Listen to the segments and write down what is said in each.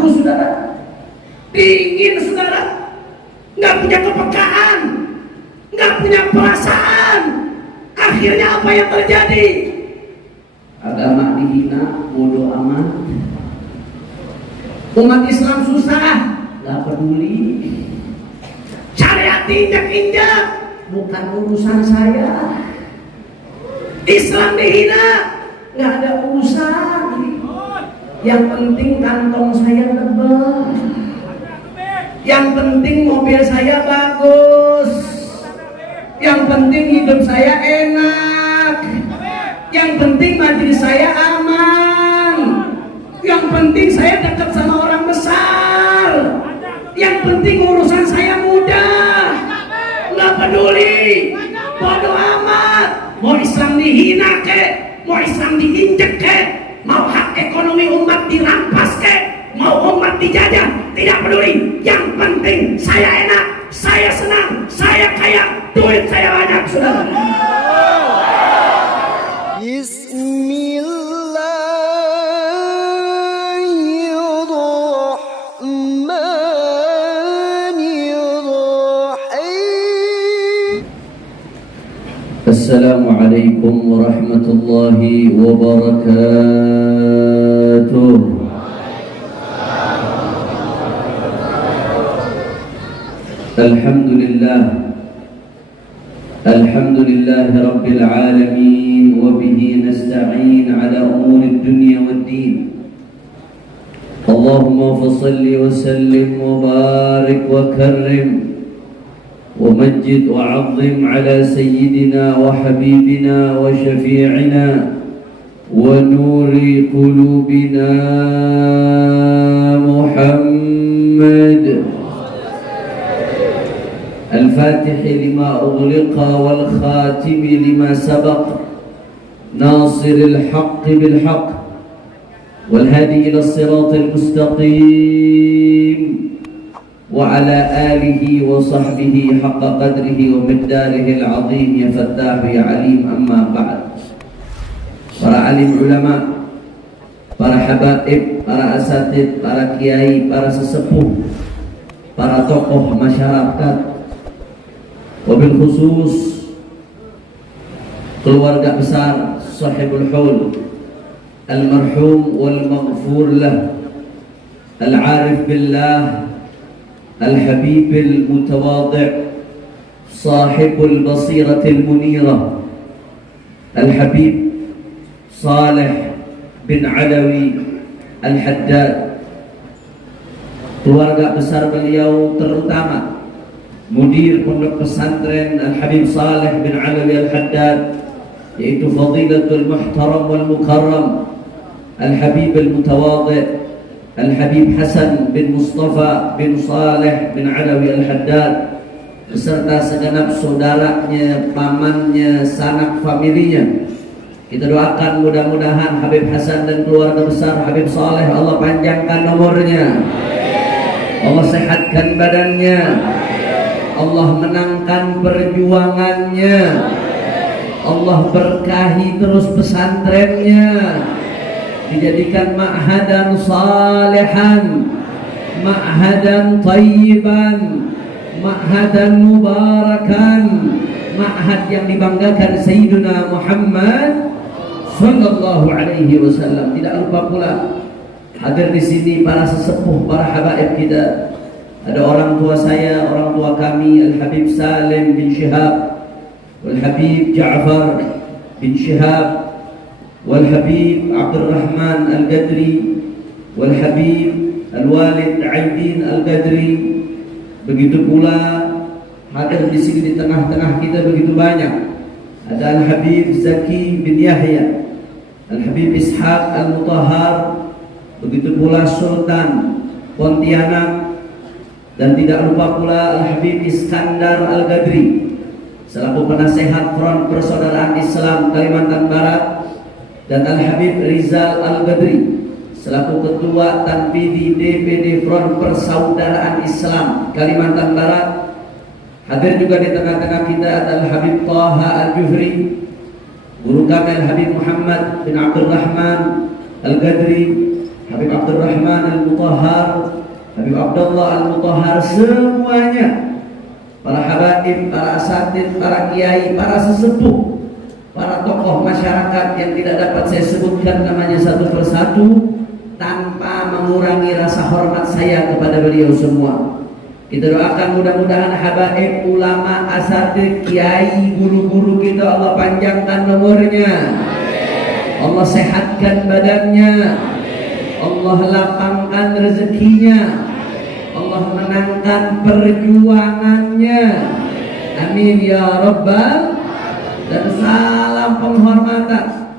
halu saudara, dingin saudara, nggak punya kepekaan, nggak punya perasaan. Akhirnya apa yang terjadi? Agama dihina, bodoh amat. Umat Islam susah, nggak peduli. Syariat diinjak-injak, bukan urusan saya. Islam dihina, nggak ada urusan. Yang penting kantong saya tebal, yang penting mobil saya bagus, yang penting hidup saya enak, yang penting majelis saya aman, yang penting saya dekat sama orang besar, yang penting urusan saya mudah. Nggak peduli, bodoh amat. Mau Islam dihina ke, mau Islam diinjek ke, mau hak ekonomi umat dirampas ke, mau umat dijajah, tidak peduli. Yang penting saya enak, saya senang, saya kaya, duit saya banyak, saudara. Assalamualaikum warahmatullahi wabarakatuh. Alhamdulillah, alhamdulillah rabbil alamin, wa bihi nasta'in ala umuri dunya waddin. Allahumma fassalli wa sallim wa barik wa karrim ومجد وعظم على سيدنا وحبيبنا وشفيعنا ونور قلوبنا محمد الفاتح لما أغلق والخاتم لما سبق ناصر الحق بالحق والهادي إلى الصراط المستقيم وعلى آله وصحبه حق قدره ومقداره العظيم يا فتاح يا عليم. أما بعد. Para alim ulama, para habaib, para asatid, para kiai, para sesepuh, para tokoh masyarakat, wabil khusus keluarga besar sahibul haul almarhum wal maghfur lah al-arif billah الحبيب المتواضع صاحب البصيرة المنيرة الحبيب صالح بن علوي الحداد. Keluarga besar beliau terutama mudir pondok pesantren Al-Habib Saleh bin Alawi Al-Haddad, yaitu Fadilatul Muhtaram wal Mukarram Al-Habib Al-Mutawadhi Al-Habib Hasan bin Mustafa bin Saleh bin Alawi Al-Haddad beserta segenap saudaranya, pamannya, sanak familinya. Kita doakan mudah-mudahan Habib Hasan dan keluarga besar Habib Saleh Allah panjangkan umurnya, Allah sehatkan badannya, Allah menangkan perjuangannya, Allah berkahi terus pesantrennya, dijadikan ma'hadan salihan, ma'hadan tayyiban, ma'hadan mubarakan, ma'had yang dibanggakan Sayyiduna Muhammad sallallahu alaihi wasallam. Tidak lupa pula hadir di sini para sesepuh, para habaib kita. Ada orang tua saya, orang tua kami, Al-Habib Salim bin Shihab, Al-Habib Ja'far bin Shihab, والحبيب عبد الرحمن القدري والحبيب الوالد Aidin Al-Qadri. Begitu pula hadir di sini di tengah-tengah kita begitu banyak. Ada Al-Habib Zaki bin Yahya, Al-Habib Ishaq Al-Mutahhar, begitu pula Sultan Pontianak, dan tidak lupa pula Al-Habib Iskandar Al-Qadri selaku penasehat Front Persaudaraan Islam Kalimantan Barat, dan Al-Habib Rizal Al-Qadri selaku Ketua Tanfidhi DPD Front Persaudaraan Islam Kalimantan Barat. Hadir juga di tengah-tengah kita ada Al-Habib Taha Al-Jufri, guru kami Al-Habib Muhammad bin Abdul Rahman Al-Qadri, Habib Abdurrahman Al-Mutahhar, Habib Abdullah Al-Mutahhar, semuanya, para habaib, para asatid, para kiai, para sesepuh, para tokoh masyarakat yang tidak dapat saya sebutkan namanya satu persatu tanpa mengurangi rasa hormat saya kepada beliau semua. Kita doakan mudah-mudahan habaib, ulama, asatid, kiai, guru-guru kita Allah panjangkan umurnya, Allah sehatkan badannya, Allah lapangkan rezekinya, Allah menangkan perjuangannya. Amin ya Rabbal. Dan salam penghormatan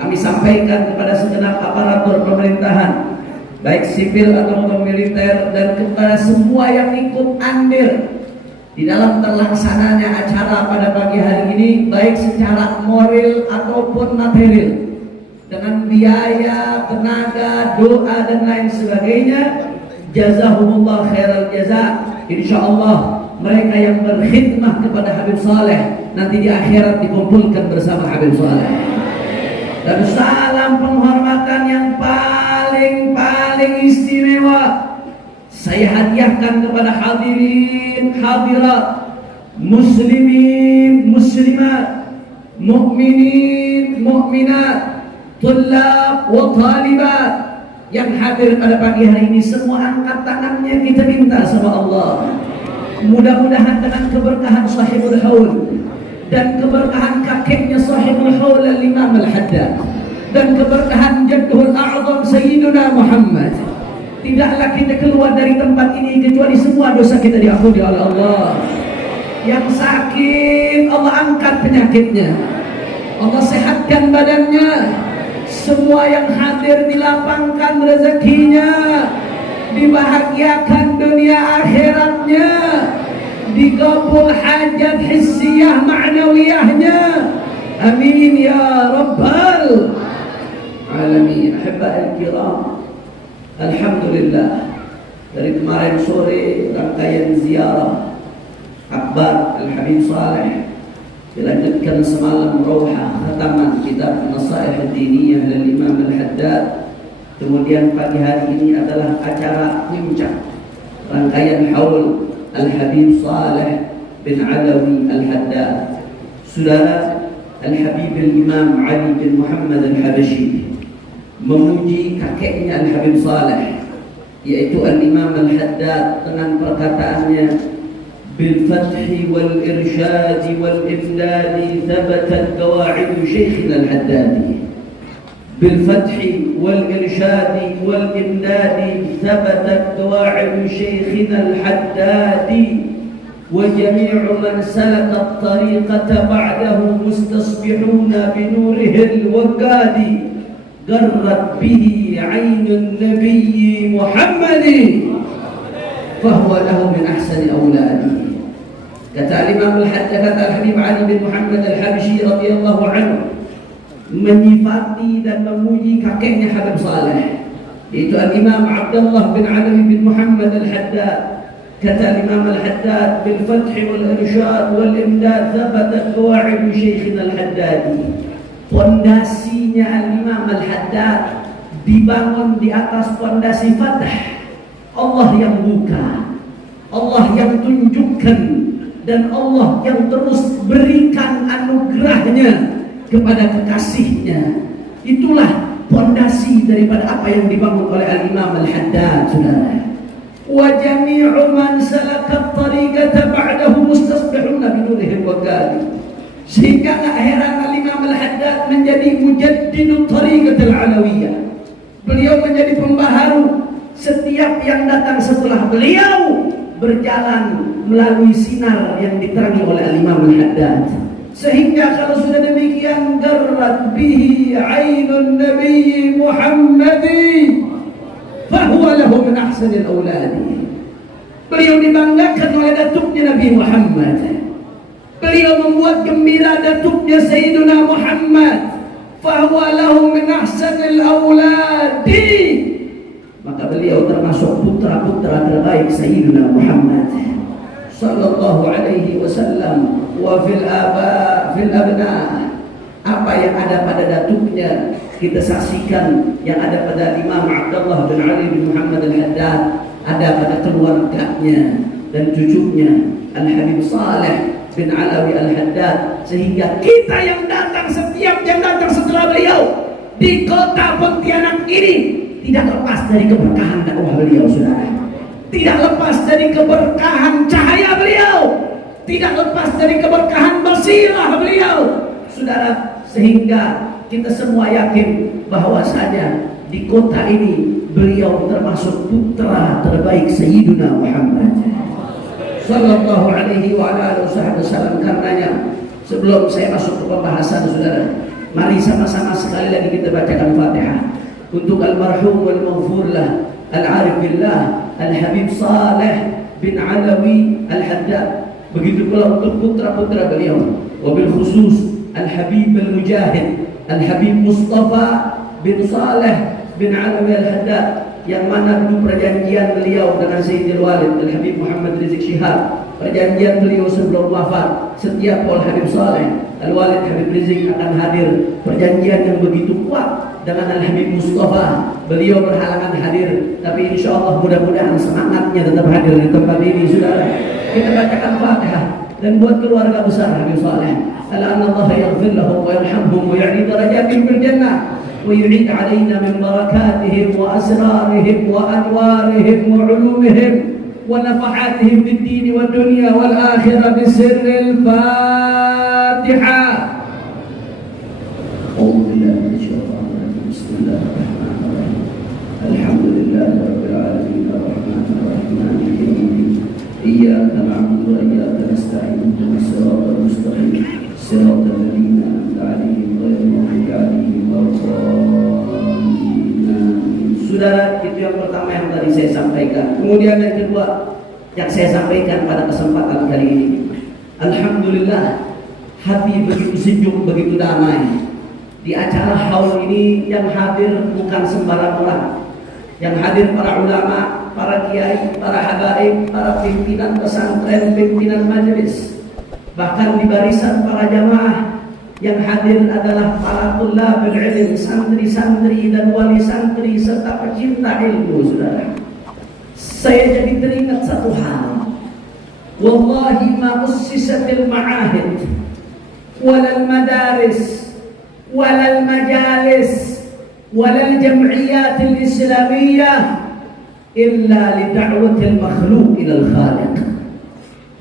kami sampaikan kepada segenap aparatur pemerintahan, baik sipil atau militer, dan kepada semua yang ikut andil di dalam terlaksananya acara pada pagi hari ini, baik secara moral ataupun material, dengan biaya, tenaga, doa dan lain sebagainya. Jazahumullah khairal jaza. Insyaallah mereka yang berkhidmah kepada Habib Saleh nanti di akhirat dikumpulkan bersama Habib Saleh. Dan salam penghormatan yang paling istimewa saya hadiahkan kepada hadirin hadirat, muslimin muslimat, mukminin mukminat, tulab wa talibat yang hadir pada pagi hari ini. Semua angkat tangannya, kita minta sama Allah, mudah-mudahan dengan keberkahan sahibul haul dan keberkahan kakeknya sahibul haul al-Imam al-Haddad dan keberkahan Jaddul A'zam Sayyiduna Muhammad, tidaklah kita keluar dari tempat ini kecuali semua dosa kita diampuni oleh Allah. Yang sakit Allah angkat penyakitnya, Allah sehatkan badannya. Semua yang hadir dilapangkan rezekinya, dibahagiakan dunia akhiratnya, digabul hajat hissiyah ma'nawiyahnya. Amin ya Rabbal Alamin. Ahibba'il kiram, alhamdulillah, dari kemarin sore rangkaian ziarah akbar Al-Habib Saleh, dilanjutkan semalam rawha khataman kitab Nasaih Diniyah dari Imam Al-Haddad. Kemudian pagi hari ini adalah acara puncak rangkaian haul Al-Habib Saleh bin Alawi Al-Haddad, saudara Al-Habib Al-Imam Ali bin Muhammad Al-Habashi, memuji kakeknya Al-Habib Saleh, yaitu Al-Imam Al-Haddad, dengan perkataannya, بالفتح والإرشاد والإمداد ثبتت قواعد شيخنا الحداد. بالفتح والإرشاد والإمداد ثبتت قواعد شيخنا الحداد. وجميع من سلك الطريقة بعده مستصبحون بنوره الوقاد. قرت به عين النبي محمد فهو له من أحسن أولاده. Kata Imam Al-Haddad, kata Al-Habib Ali bin Muhammad Al-Habashi radhiyallahu anhu, menyifati dan memuji kakeknya Habib Saleh, yaitu Al-Imam Abdullah bin Alawi bin Muhammad Al-Haddad. Kata Imam Al-Haddad, bil fath wal irsyad wal imdad thabatat qawaid Syekhina Al-Haddad. Pondasinya Al-Imam Al-Haddad dibangun di atas pondasi fath. Allah yang buka, Allah yang tunjukkan, dan Allah yang terus berikan anugerahnya kepada kekasihnya. Itulah pondasi daripada apa yang dibangun oleh Al-Imam Al-Haddad, saudara. Wa jami'u man salaka at-tariqata ba'dahu mustasbihuna binurihim wa qali. Sehingga tak heran Al-Imam Al-Haddad menjadi mujaddidut tariqatil alawiyah. Beliau menjadi pembaharu setiap yang datang setelah beliau berjalan melalui sinar yang diterangi oleh Al-Imam Al-Haddad. Sehingga kalau sudah demikian, garrat bihi ainun Nabi Muhammadi fahuwa lahu min ahsanil awladi. Beliau dibanggakan oleh datuknya Nabi Muhammad. Beliau membuat gembira datuknya Sayyiduna Muhammad, fahuwa lahu min ahsanil awladi. Maka beliau termasuk putra-putra terbaik Sayyidina Muhammad sallallahu alaihi wasallam. Wa fil aba fil abna apa yang ada pada datuknya kita saksikan, yang ada pada Imam Abdullah bin Ali bin Muhammad Al-Haddad, ada pada keluarganya dan cucunya Al-Habib Saleh bin Alawi Al-Haddad, sehingga kita yang datang, setiap yang datang setelah beliau di kota Pontianak ini tidak lepas dari keberkahan dakwah beliau, saudara. Tidak lepas dari keberkahan cahaya beliau, tidak lepas dari keberkahan basirah beliau, saudara. Sehingga kita semua yakin bahwasanya di kota ini beliau termasuk putra terbaik Sayyidina Muhammad sallallahu alaihi wa alihi wasallam. Karenanya sebelum saya masuk ke pembahasan, saudara, mari sama-sama sekali lagi kita bacakan Fatihah untuk almarhum wal maghfur lah al-arif billah Al-Habib Saleh bin Alawi Al-Haddad. Begitu pula untuk putra-putra beliau, wabil khusus Al-Habib Al-Mujahid Al-Habib Mustafa bin Saleh bin Alawi Al-Haddad, yang mana dulu perjanjian beliau dengan Sayyidil Walid Al-Habib Muhammad Rizik Syihab, perjanjian beliau sebelum wafat, setiap Al-Habib Saleh Al-Walid Habib Rizik akan hadir. Perjanjian yang begitu kuat dengan Al-Habib Mustafa, beliau berhalangan hadir, tapi insya Allah mudah-mudahan semangatnya tetap hadir di tempat ini, saudara. Kita bacakan Fatihah dan buat keluarga besar Habib Saleh, Allah yaghfir lahum wa yarhamhum wa ya'li darajatihim fil jannah wa yu'id 'alaina min barakatihim wa asrarihim wa anwarihim wa 'ulumihim wa nafahatihim fid din wad dunya wal akhirah bi sirril Fatihah. Bismillahirrahmanirrahim. Alhamdulillahi rabbil alamin arrahmanir rahim maliki yaumiddin. Iyyaka na'budu wa iyyaka nasta'in ihdinas siratal mustaqim siratal ladzina an'amta 'alaihim ghairil maghdubi 'alaihim waladdallin. Saudara, itu yang pertama yang tadi saya sampaikan. Kemudian yang kedua yang saya sampaikan pada kesempatan kali ini, alhamdulillah, hati begitu sejuk, begitu damai. Di acara haul ini yang hadir bukan sembarang orang. Yang hadir para ulama, para kiai, para habaib, para pimpinan pesantren, pimpinan majelis. Bahkan di barisan para jamaah yang hadir adalah para tulabul ilm, santri-santri dan wali santri serta pecinta ilmu, saudara. Saya jadi teringat satu hal. Wallahi ma ussisatil ma'ahid walal madaris walal majalis walal jam'iyatil islamiyah illa li da'watil makhluk ilal khaliq.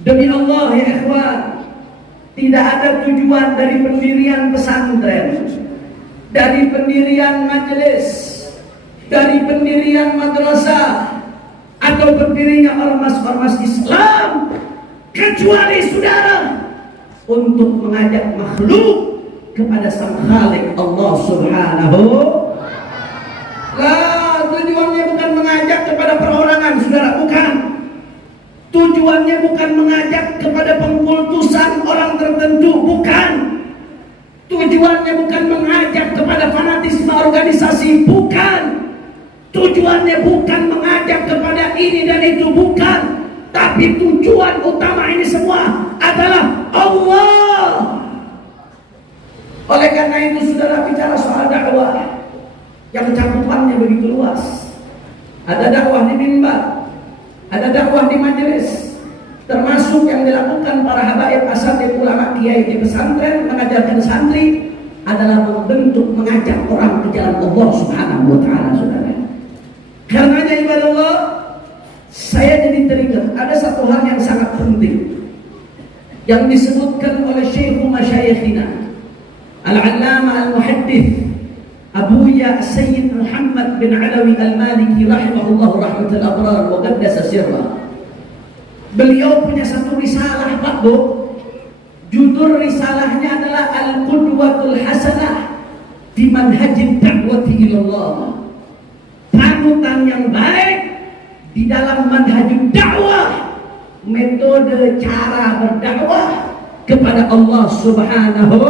Demi Allah ya ikhwan, tidak ada tujuan dari pendirian pesantren, dari pendirian majelis, dari pendirian madrasah, atau berdirinya ormas-ormas Islam, kecuali saudara untuk mengajak makhluk kepada sang Khalik Allah Subhanahu. Lah, tujuannya bukan mengajak kepada perorangan, saudara, bukan. Tujuannya bukan mengajak kepada pengkultusan orang tertentu, bukan. Tujuannya bukan mengajak kepada fanatisme organisasi, bukan. Tujuannya bukan mengajak kepada ini dan itu, bukan. Tapi tujuan utama ini semua adalah Allah. Oleh karena itu, saudara, bicara soal dakwah yang cakupannya begitu luas. Ada dakwah di mimbar, ada dakwah di majelis, termasuk yang dilakukan para habaib, asatidz, ulama, kiai di pesantren mengajarkan santri adalah membentuk, mengajak orang ke jalan Allah Subhanahu wa taala, saudara. Karenanya ibadah Allah, saya jadi teringat ada satu hal yang sangat penting yang disebutkan oleh Syekh Masyayikhina Al-Allamah Al-Muhaddits Abuya Sayyid Muhammad bin Alawi Al-Maliki rahimahullah rahmatul abrar wa qaddasa sirrah. Beliau punya satu risalah, Pak Bu. Judul risalahnya adalah Al-Qudwatul Hasanah di manhajid da'wati ilallah. Panutan yang baik di dalam manhajud dakwah, metode cara berdakwah kepada Allah Subhanahu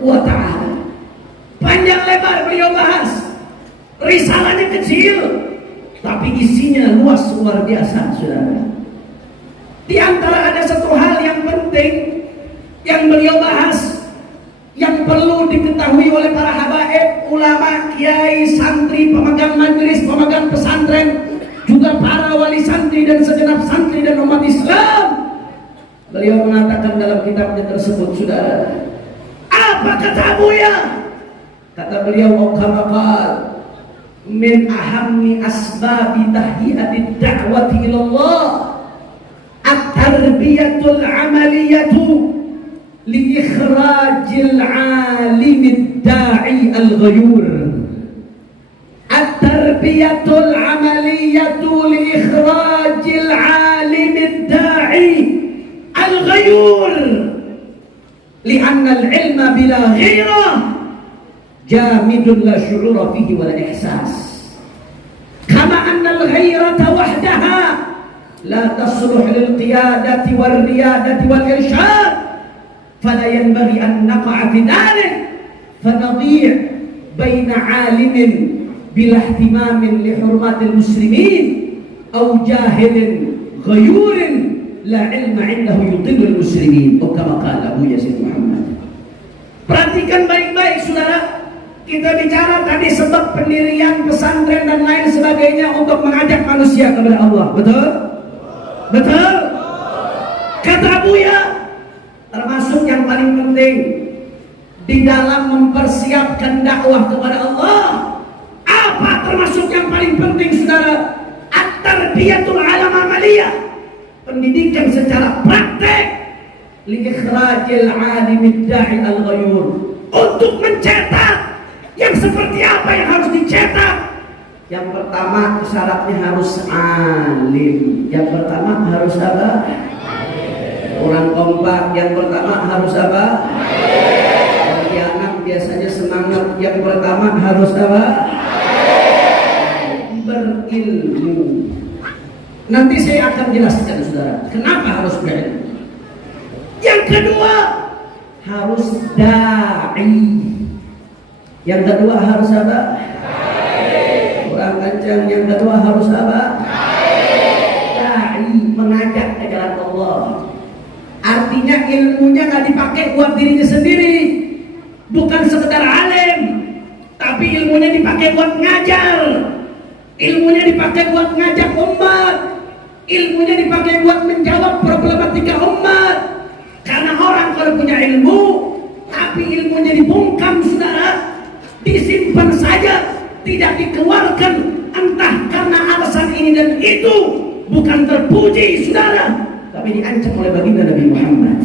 wa ta'ala. Panjang lebar beliau bahas. Risalahnya kecil, tapi isinya luas luar biasa, saudara. Di antara ada satu hal yang penting yang beliau bahas, yang perlu diketahui oleh para habaib, ulama, kiai, santri, pemegang majelis, pemegang pesantren, juga para wali santri dan segenap santri dan umat Islam. Beliau mengatakan dalam kitabnya tersebut, saudara, apa kata Buya? Kata beliau, "Qala min ahammi asbabi tahiyatid da'wati ila Allah at-tarbiyatul 'amaliyatu لإخراج العالم الداعي الغيور التربية العملية لإخراج العالم الداعي الغيور لأن العلم بلا غيرة جامد لا شعور فيه ولا إحساس كما أن الغيرة وحدها لا تصلح للقيادة والريادة والإرشاد فلا ينبغي أن نقع في ذلك فنضيع بين عالم بلا اهتمام لحرمات المسلمين أو جاهل غيور لا علم عنده يضل المسلمين أو كما قال Abu Yazid Muhammad." Perhatikan baik-baik saudara, kita bicara tadi sebab pendirian pesantren dan lain sebagainya untuk mengajak manusia kepada Allah, betul? Betul? Kata Buya, termasuk yang paling penting di dalam mempersiapkan dakwah kepada Allah, apa termasuk yang paling penting saudara? At-tarbiyatul amaliyah, pendidikan secara praktek, li ikhrajil alimid da'i al-ghayur, untuk mencetak yang seperti apa yang harus dicetak. Yang pertama syaratnya harus alim. Yang pertama harus apa? Kurang kompak. Yang pertama harus apa? Bagi anak biasanya semangat. Yang pertama harus apa? Berilmu. Nanti saya akan jelaskan saudara, kenapa harus berilmu. Yang kedua harus da'i. Yang kedua harus apa? Kurang kencang. Yang kedua harus apa? Da'i, mengajak ke jalan Allah. Artinya ilmunya nggak dipakai buat dirinya sendiri, bukan sekedar alim, tapi ilmunya dipakai buat ngajar, ilmunya dipakai buat ngajak umat, ilmunya dipakai buat menjawab problematika umat. Karena orang kalau punya ilmu, tapi ilmunya dibungkam saudara, disimpan saja, tidak dikeluarkan, entah karena alasan ini dan itu, bukan terpuji saudara, tapi diancam oleh baginda Nabi Muhammad.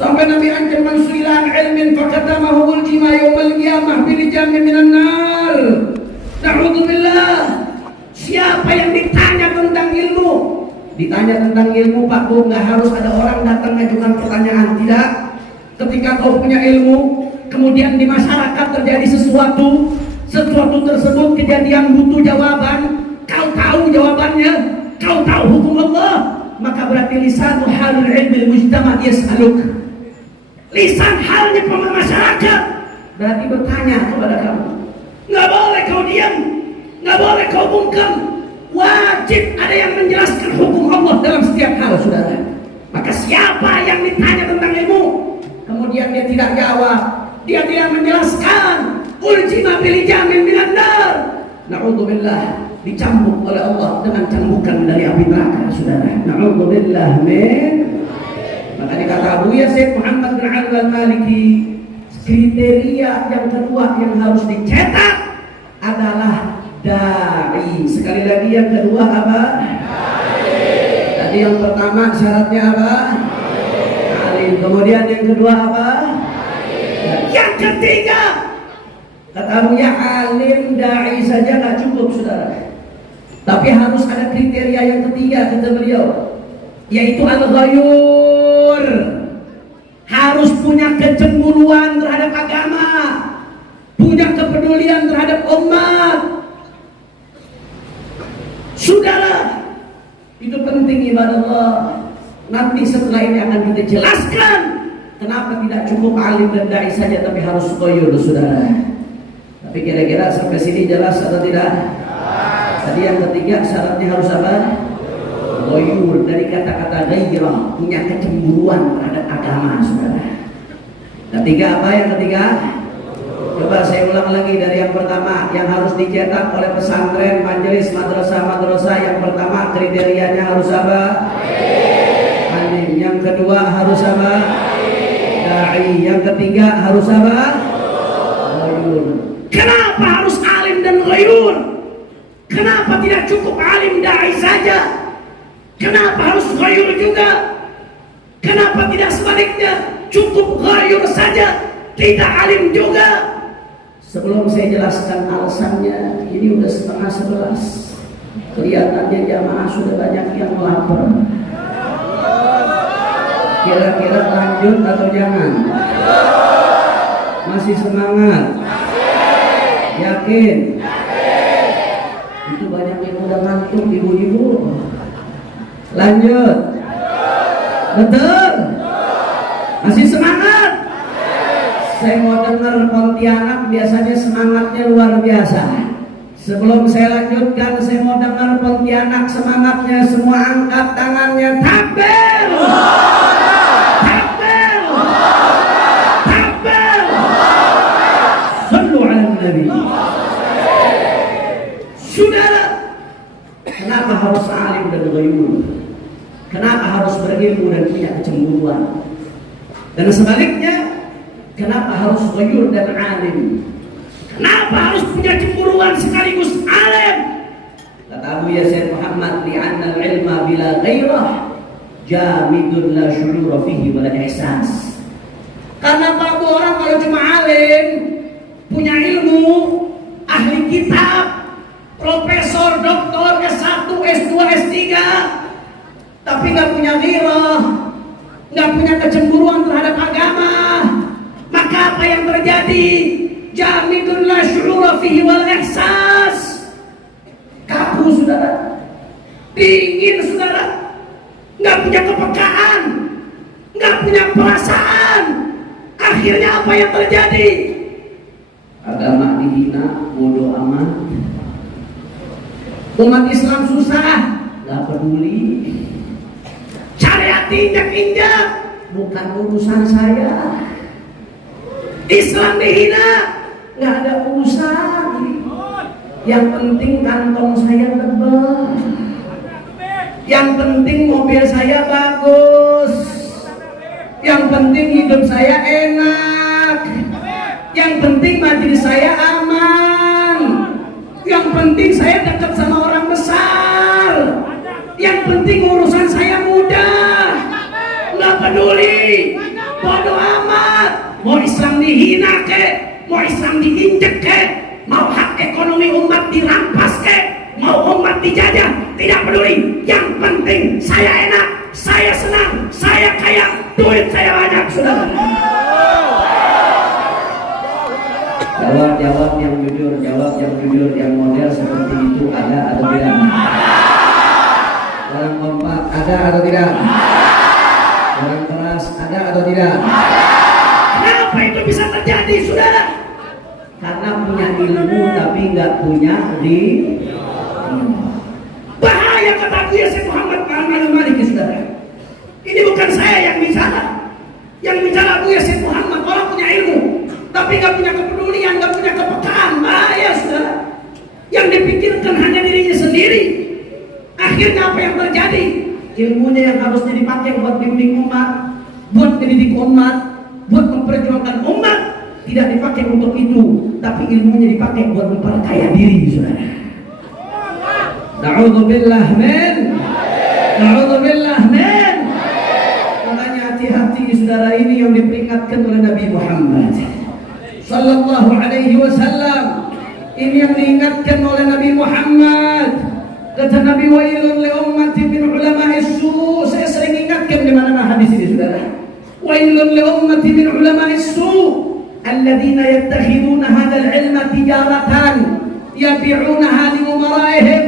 Sampai Nabi ancam, "Man su'ila an ilmin fakatamahu uljima yawmal qiyamah bilijamin minan nar." Na'udzubillah. Siapa yang ditanya tentang ilmu, ditanya tentang ilmu Pak Bu, nggak harus ada orang datang mengajukan pertanyaan, tidak. Ketika kau punya ilmu, kemudian di masyarakat terjadi sesuatu tersebut kejadian butuh jawaban, kau tahu jawabannya, kau tahu hukum Allah, maka berarti lisanul halul ilmi mujtama yas'aluk. Lisan halnya masyarakat berarti bertanya kepada kamu. Nggak boleh kau diam, nggak boleh kau bungkam. Wajib ada yang menjelaskan hukum Allah dalam setiap hal, saudara. Maka siapa yang ditanya tentang ilmu, kemudian dia tidak jawab, dia tidak menjelaskan, uljima bilijamin minan nar, na'udzubillah, dicambuk oleh Allah dengan cambukan dari api neraka, saudara. Na'udzubillah min. Maka dikata Abu Yazid Muhammad bin Ali al-Maliki, kriteria yang kedua yang harus dicetak adalah da'i. Sekali lagi, yang kedua apa? Da'i. Tadi yang pertama syaratnya apa? Alim. Kemudian yang kedua apa? Da'i. Yang ketiga, kata Abu ya, alim da'i saja nggak cukup, saudara. Tapi harus ada kriteria yang ketiga, kata beliau, yaitu al-ghayur. Harus punya kecemburuan terhadap agama, punya kepedulian terhadap umat. Saudara, itu penting ibadah Allah. Nanti setelah ini akan kita jelaskan kenapa tidak cukup alim dan da'i saja, tapi harus ghayur, saudara. Tapi kira-kira sampai sini jelas atau tidak? Tadi yang ketiga syaratnya harus apa? Ghayur, dari kata-kata ghairah, punya kecemburuan terhadap agama, saudara. Ketiga apa yang ketiga? Coba saya ulang lagi dari yang pertama, yang harus dicetak oleh pesantren, majelis, madrasah. Yang pertama kriterianya harus apa? Alim. Yang kedua harus apa? Dai. Yang ketiga harus apa? Ghayyur. Kenapa harus alim dan ghayyur? Kenapa tidak cukup alim dai saja? Kenapa harus ghayyur juga? Kenapa tidak sebaliknya? Cukup ghayyur saja, tidak alim juga. Sebelum saya jelaskan alasannya, ini udah 10:30. Kelihatannya jamaah sudah banyak yang lapar. Kira-kira lanjut atau jangan? Masih semangat? Yakin? Itu banyak yang udah ngantuk, ibu-ibu. Lanjut? Betul? Masih semangat? Saya mau dengar Pontianak biasanya semangatnya luar biasa. Sebelum saya lanjutkan, saya mau dengar Pontianak semangatnya. Semua angkat tangannya. Takbir! Takbir! Takbir! Sallu ala Nabi. Saudara, kenapa harus alim dan ghayyur? Kenapa harus berilmu dan punya kecemburuan? Dan sebaliknya, kenapa harus ghayyur dan alim? Kenapa harus punya cemburuan sekaligus alim? Kata Abu Yasin Muhammad, li'anna al-ilma bila ghairah jamidun la syu'ura fihi wala ihsas. Karena bagi orang kalau cuma alim, punya ilmu, ahli kitab, profesor, doktor, S1, S2, S3, tapi nggak punya ghairah, nggak punya kecemburuan terhadap agama, maka apa yang terjadi? Jamidun la syu'ura fihi wal ihsas. Kaku saudara, dingin saudara, nggak punya kepekaan, nggak punya perasaan. Akhirnya apa yang terjadi? Agama dihina, bodoh amat. Umat Islam susah, nggak peduli. Syariat injak-injak, bukan urusan saya. Islam dihina, nggak ada urusan. Yang penting kantong saya tebal, yang penting mobil saya bagus, yang penting hidup saya enak, yang penting majelis saya aman, yang penting saya dekat sama orang besar, yang penting urusan saya mudah. Nggak peduli, bodoh amat. Mau Islam dihina ke, mau Islam diinjek ke, mau hak ekonomi umat dirampas ke, mau umat dijajah, tidak peduli. Yang penting saya enak, saya senang, saya kaya, duit saya banyak, saudara. Jawab yang jujur, yang model seperti itu ada atau tidak? Orang kompak ada atau tidak? Orang keras ada atau tidak? Kenapa itu bisa terjadi, saudara? Karena punya ilmu tapi nggak punya bahaya. Kata Abu Yasin Muhammad al-Maliki, saudara. Ini bukan saya yang bicara. Yang bicara Abu Yasin Muhammad. Orang punya ilmu tapi nggak punya kepedulian, nggak punya kepekaan. Bahaya, saudara. Yang dipikirkan hanya dirinya sendiri. Akhirnya apa yang terjadi? Ilmunya yang harusnya dipakai buat bimbing umat, buat mendidik umat, buat memperjuangkan umat, tidak dipakai untuk itu, tapi ilmunya dipakai buat memperkaya diri, saudara. Na'udzubillah min. Na'udzubillah min. Makanya hati-hati, saudara, ini yang diperingatkan oleh Nabi Muhammad sallallahu alaihi wasallam. Ini yang diingatkan oleh Nabi Muhammad. Kata Nabi, wailun li ummati min ulama'is su'. Saya sering ingatkan di mana-mana hadis ini, saudara. Wailun li ummati min ulama'is su' alladzina yattakhiduna hadzal ilma tijaratan yabi'unaha li umara'ihim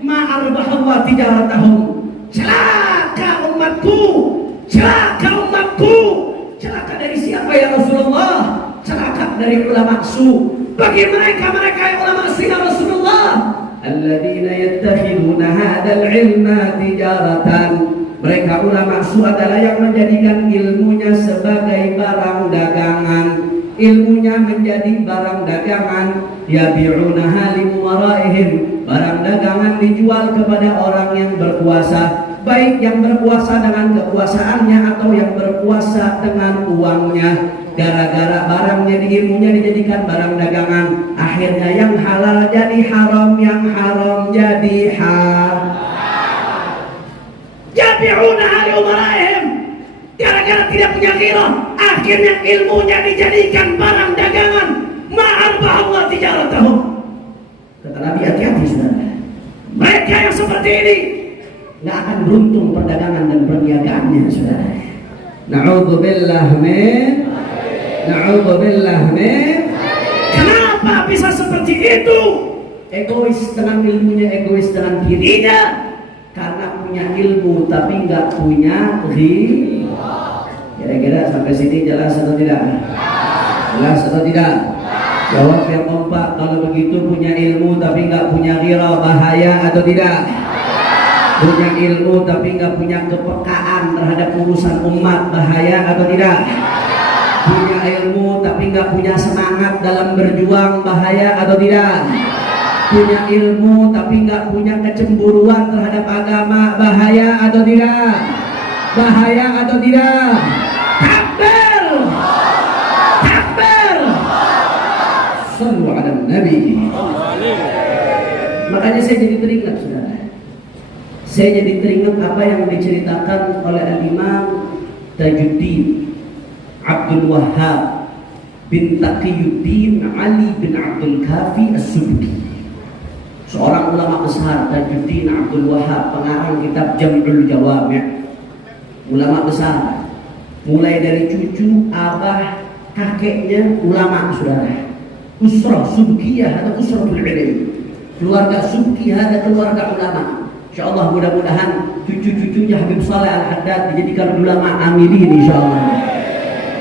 ma arbahallahu tijaratahum. Celaka umatku, celaka umatku. Celaka dari siapa ya Rasulullah? Celaka dari ulama su. Bagi mereka yang ulama su ya Rasulullah, alladzina yattakhiduna hadzal ilma tijaratan, Mereka ulama su adalah yang menjadikan ilmunya sebagai barang dagangan. Ilmunya menjadi barang dagangan. Yabi'unaha limuwaraihim. Barang dagangan dijual kepada orang yang berkuasa, baik yang berkuasa dengan kekuasaannya atau yang berkuasa dengan uangnya. Gara-gara barangnya di ilmunya dijadikan barang dagangan, akhirnya yang halal jadi haram, yang haram jadi haram. Yabi'una ali umaraihim. Gara-gara tidak punya ghirah, akhirnya ilmunya dijadikan barang dagangan. Ma'arbah Allah tijaratahum. Kata Nabi, hati-hati saudara. Mereka yang seperti ini nggak akan beruntung perdagangan dan perniagaannya saudara. Na'udzubillah min. Na'udzubillah min. Kenapa bisa seperti itu? Egois dengan ilmunya, egois dengan dirinya. Karena punya ilmu tapi nggak punya ghirah. Kira-kira sampai sini jelas atau tidak? Jelas atau tidak? Jawab yang kompak. Kalau begitu punya ilmu tapi nggak punya ghirah, bahaya atau tidak? Punya ilmu tapi nggak punya kepekaan terhadap urusan umat, bahaya atau tidak? Punya ilmu tapi nggak punya semangat dalam berjuang, bahaya atau tidak? Punya ilmu tapi nggak punya kecemburuan terhadap agama, bahaya atau tidak? Bahaya atau tidak? Takbir! Takbir! Sallu ala Nabi. Makanya saya jadi teringat saudara. Saya jadi teringat apa yang diceritakan oleh Al-Imam Tajuddin Abdul Wahhab bin Taqiyuddin Ali bin Abdul Kafi As-Subki. Seorang ulama besar, Tajuddin Abdul Wahhab, pengarang kitab Jam'ul Jawami'. Ulama besar, mulai dari cucu, abah, kakeknya ulama saudara. Usrah Subkiyah atau Usratul Ilm. Keluarga Subkiyah ada keluarga ulama. InsyaAllah mudah-mudahan cucu-cucunya Habib Saleh Al-Haddad dijadikan ulama amilin insyaAllah.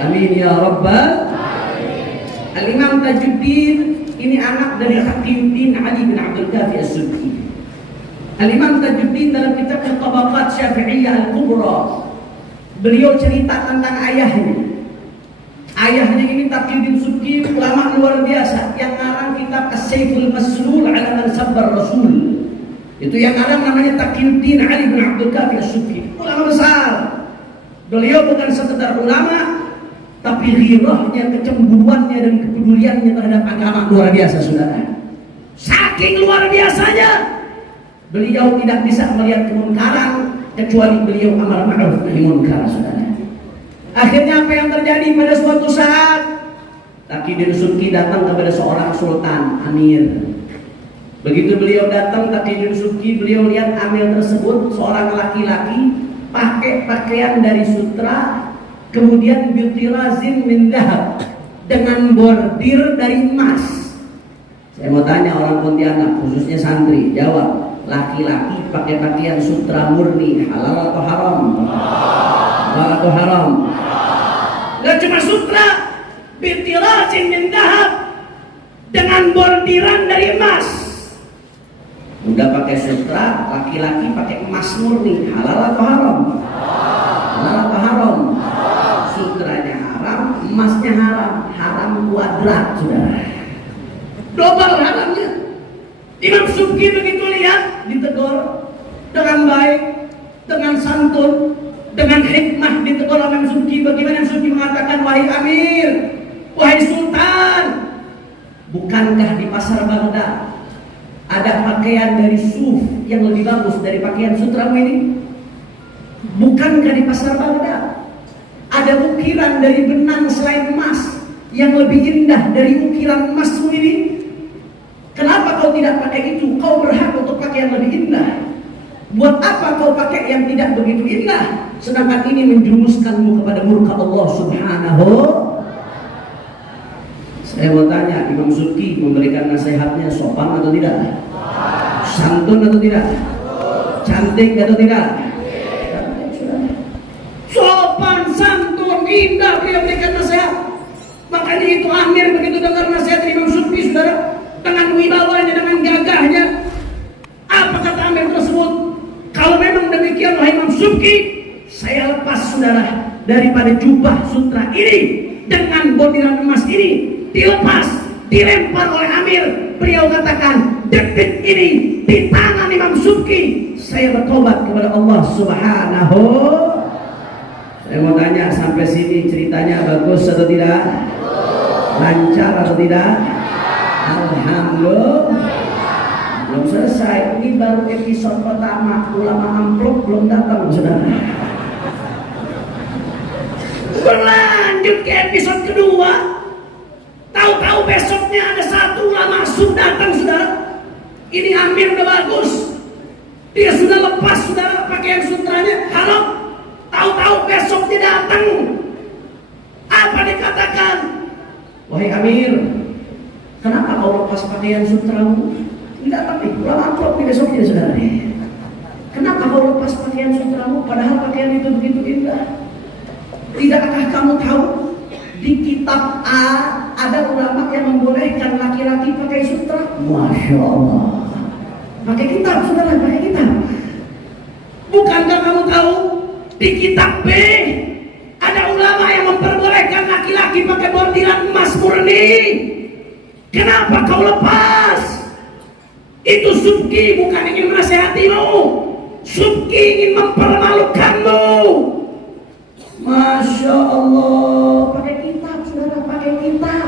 Amin ya Rabbal. Al-Imam Tajuddin ini anak dari Taqiyuddin Ali bin Abdul Kafi As-Subki. Al-Imam Tajuddin dalam kitabnya Tabaqat Syafi'iyah Al-Kubra, beliau cerita tentang ayahnya. Ayahnya ini Taqiyuddin Subki, ulama luar biasa yang ngarang kitab As-Sayful Maslul ala man sabbar Rasul. Itu yang ngarang namanya Taqiyuddin Ali bin Abdul Kafi As-Subki, ulama besar. Beliau bukan sekedar ulama, tapi ghirahnya, kecemburuannya dan kepeduliannya terhadap agama luar biasa saudara. Saking luar biasanya, beliau tidak bisa melihat kemunkaran kecuali beliau amar ma'ruf nahi munkar saudara. Akhirnya apa yang terjadi pada suatu saat, Taqiyuddin Subki datang kepada seorang sultan, amir. Begitu beliau datang, Taqiyuddin Subki, beliau lihat amir tersebut seorang laki-laki pakai pakaian dari sutra, kemudian bitirazin min dhahab, dengan bordir dari emas. Saya mau tanya orang Pontianak, khususnya santri, jawab. Laki-laki pakai pakaian sutra murni, halal atau haram? Halal atau haram? Gak cuma sutra, bitirazin min dhahab, dengan bordiran dari emas. Udah pakai sutra, laki-laki pakai emas murni, halal atau haram? Halal atau haram? Sutranya haram, emasnya haram, haram kuadrat saudara, double haramnya. Imam Subki begitu lihat, ditegur dengan baik, dengan santun, dengan hikmah, ditegur Imam Subki. Bagaimana Subki mengatakan, wahai amir, wahai sultan, bukankah di pasar Baghdad ada pakaian dari suf yang lebih bagus dari pakaian sutramu ini? Bukankah di pasar Baghdad ada ukiran dari benang selain emas yang lebih indah dari ukiran emasmu ini? Kenapa kau tidak pakai itu? Kau berhak untuk pakai yang lebih indah. Buat apa kau pakai yang tidak begitu indah, sedangkan ini menjumuskanmu kepada murka Allah Subhanahu. Saya mau tanya, Imam Subki memberikan nasihatnya sopan atau tidak? Santun atau tidak? Cantik atau tidak? Sopan, santun, indah beliau berikan nasihat. Makanya itu amir begitu dengar nasihat Imam Subki saudara, dengan wibawanya, dengan gagahnya, apa kata amir tersebut? Kalau memang demikian wahai Imam Subki, saya lepas saudara daripada jubah sutra ini dengan bordiran emas ini, dilepas, dilempar oleh Amir. Beliau katakan, detik ini di tangan Imam Subki saya bertobat kepada Allah Subhanahu. Saya mau tanya, sampai sini ceritanya bagus atau tidak? Lancar atau tidak? Alhamdulillah. Belum selesai, ini baru episode pertama. Ulama amplop belum datang saudara. Berlanjut ke episode kedua. Tahu-tahu besoknya ada satu ulama langsung datang saudara. Ini Amir udah bagus, dia sudah lepas saudara pakaian sutranya. Halo, tahu-tahu besok dia datang. Apa dikatakan? Wahai Amir, kenapa kau lepas pakaian sutramu? Ini datang nih, ulama amplop nih besoknya saudara. Kenapa kau lepas pakaian sutramu padahal pakaian itu begitu indah? Tidakkah kamu tahu di kitab A ada ulama yang membolehkan laki-laki pakai sutra? Masya Allah. Pakai kitab saudara, pakai kitab. Bukankah kamu tahu di kitab B ada ulama yang memperbolehkan laki-laki pakai bordiran emas murni? Kenapa kau lepas? Itu Subki bukan ingin menasehatimu, Subki ingin mempermalukanmu. Masya Allah, pakai kitab saudara, pakai kitab.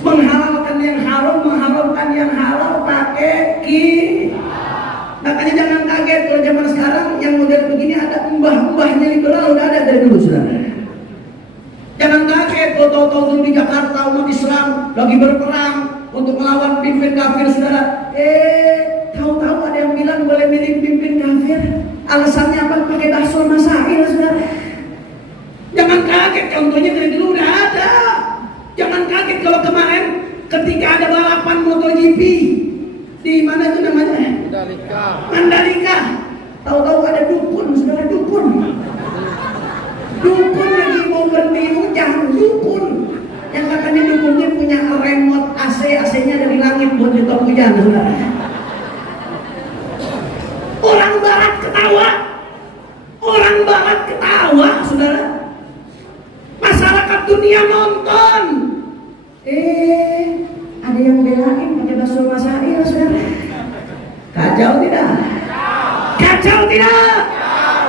Menghalalkan yang haram, mengharamkan yang halal pakai kitab. Makanya jangan kaget kalau zaman sekarang yang model begini ada mbah-mbahnya liberal, udah ada dari dulu saudara. Jangan kaget kalau tahu-tahu dulu di Jakarta umat Islam lagi berperang untuk melawan pimpin kafir saudara. Tahu-tahu ada yang bilang boleh milih pimpin kafir. Alasannya apa? Pakai bakso masail saudara. Jangan kaget, contohnya dari dulu udah ada. Jangan kaget kalau kemarin ketika ada balapan MotoGP di mana itu namanya? Mandalika. Tahu-tahu ada dukun, saudara, dukun. Dukun lagi mau berhenti hujan, dukun. Yang katanya dukunnya punya remote AC, AC-nya dari langit buat nyetok hujan, saudara. Orang barat ketawa. Orang barat ketawa, saudara. Masyarakat dunia nonton. Ada yang belain pakai bakso masail saudara. Kacau tidak? Kacau tidak?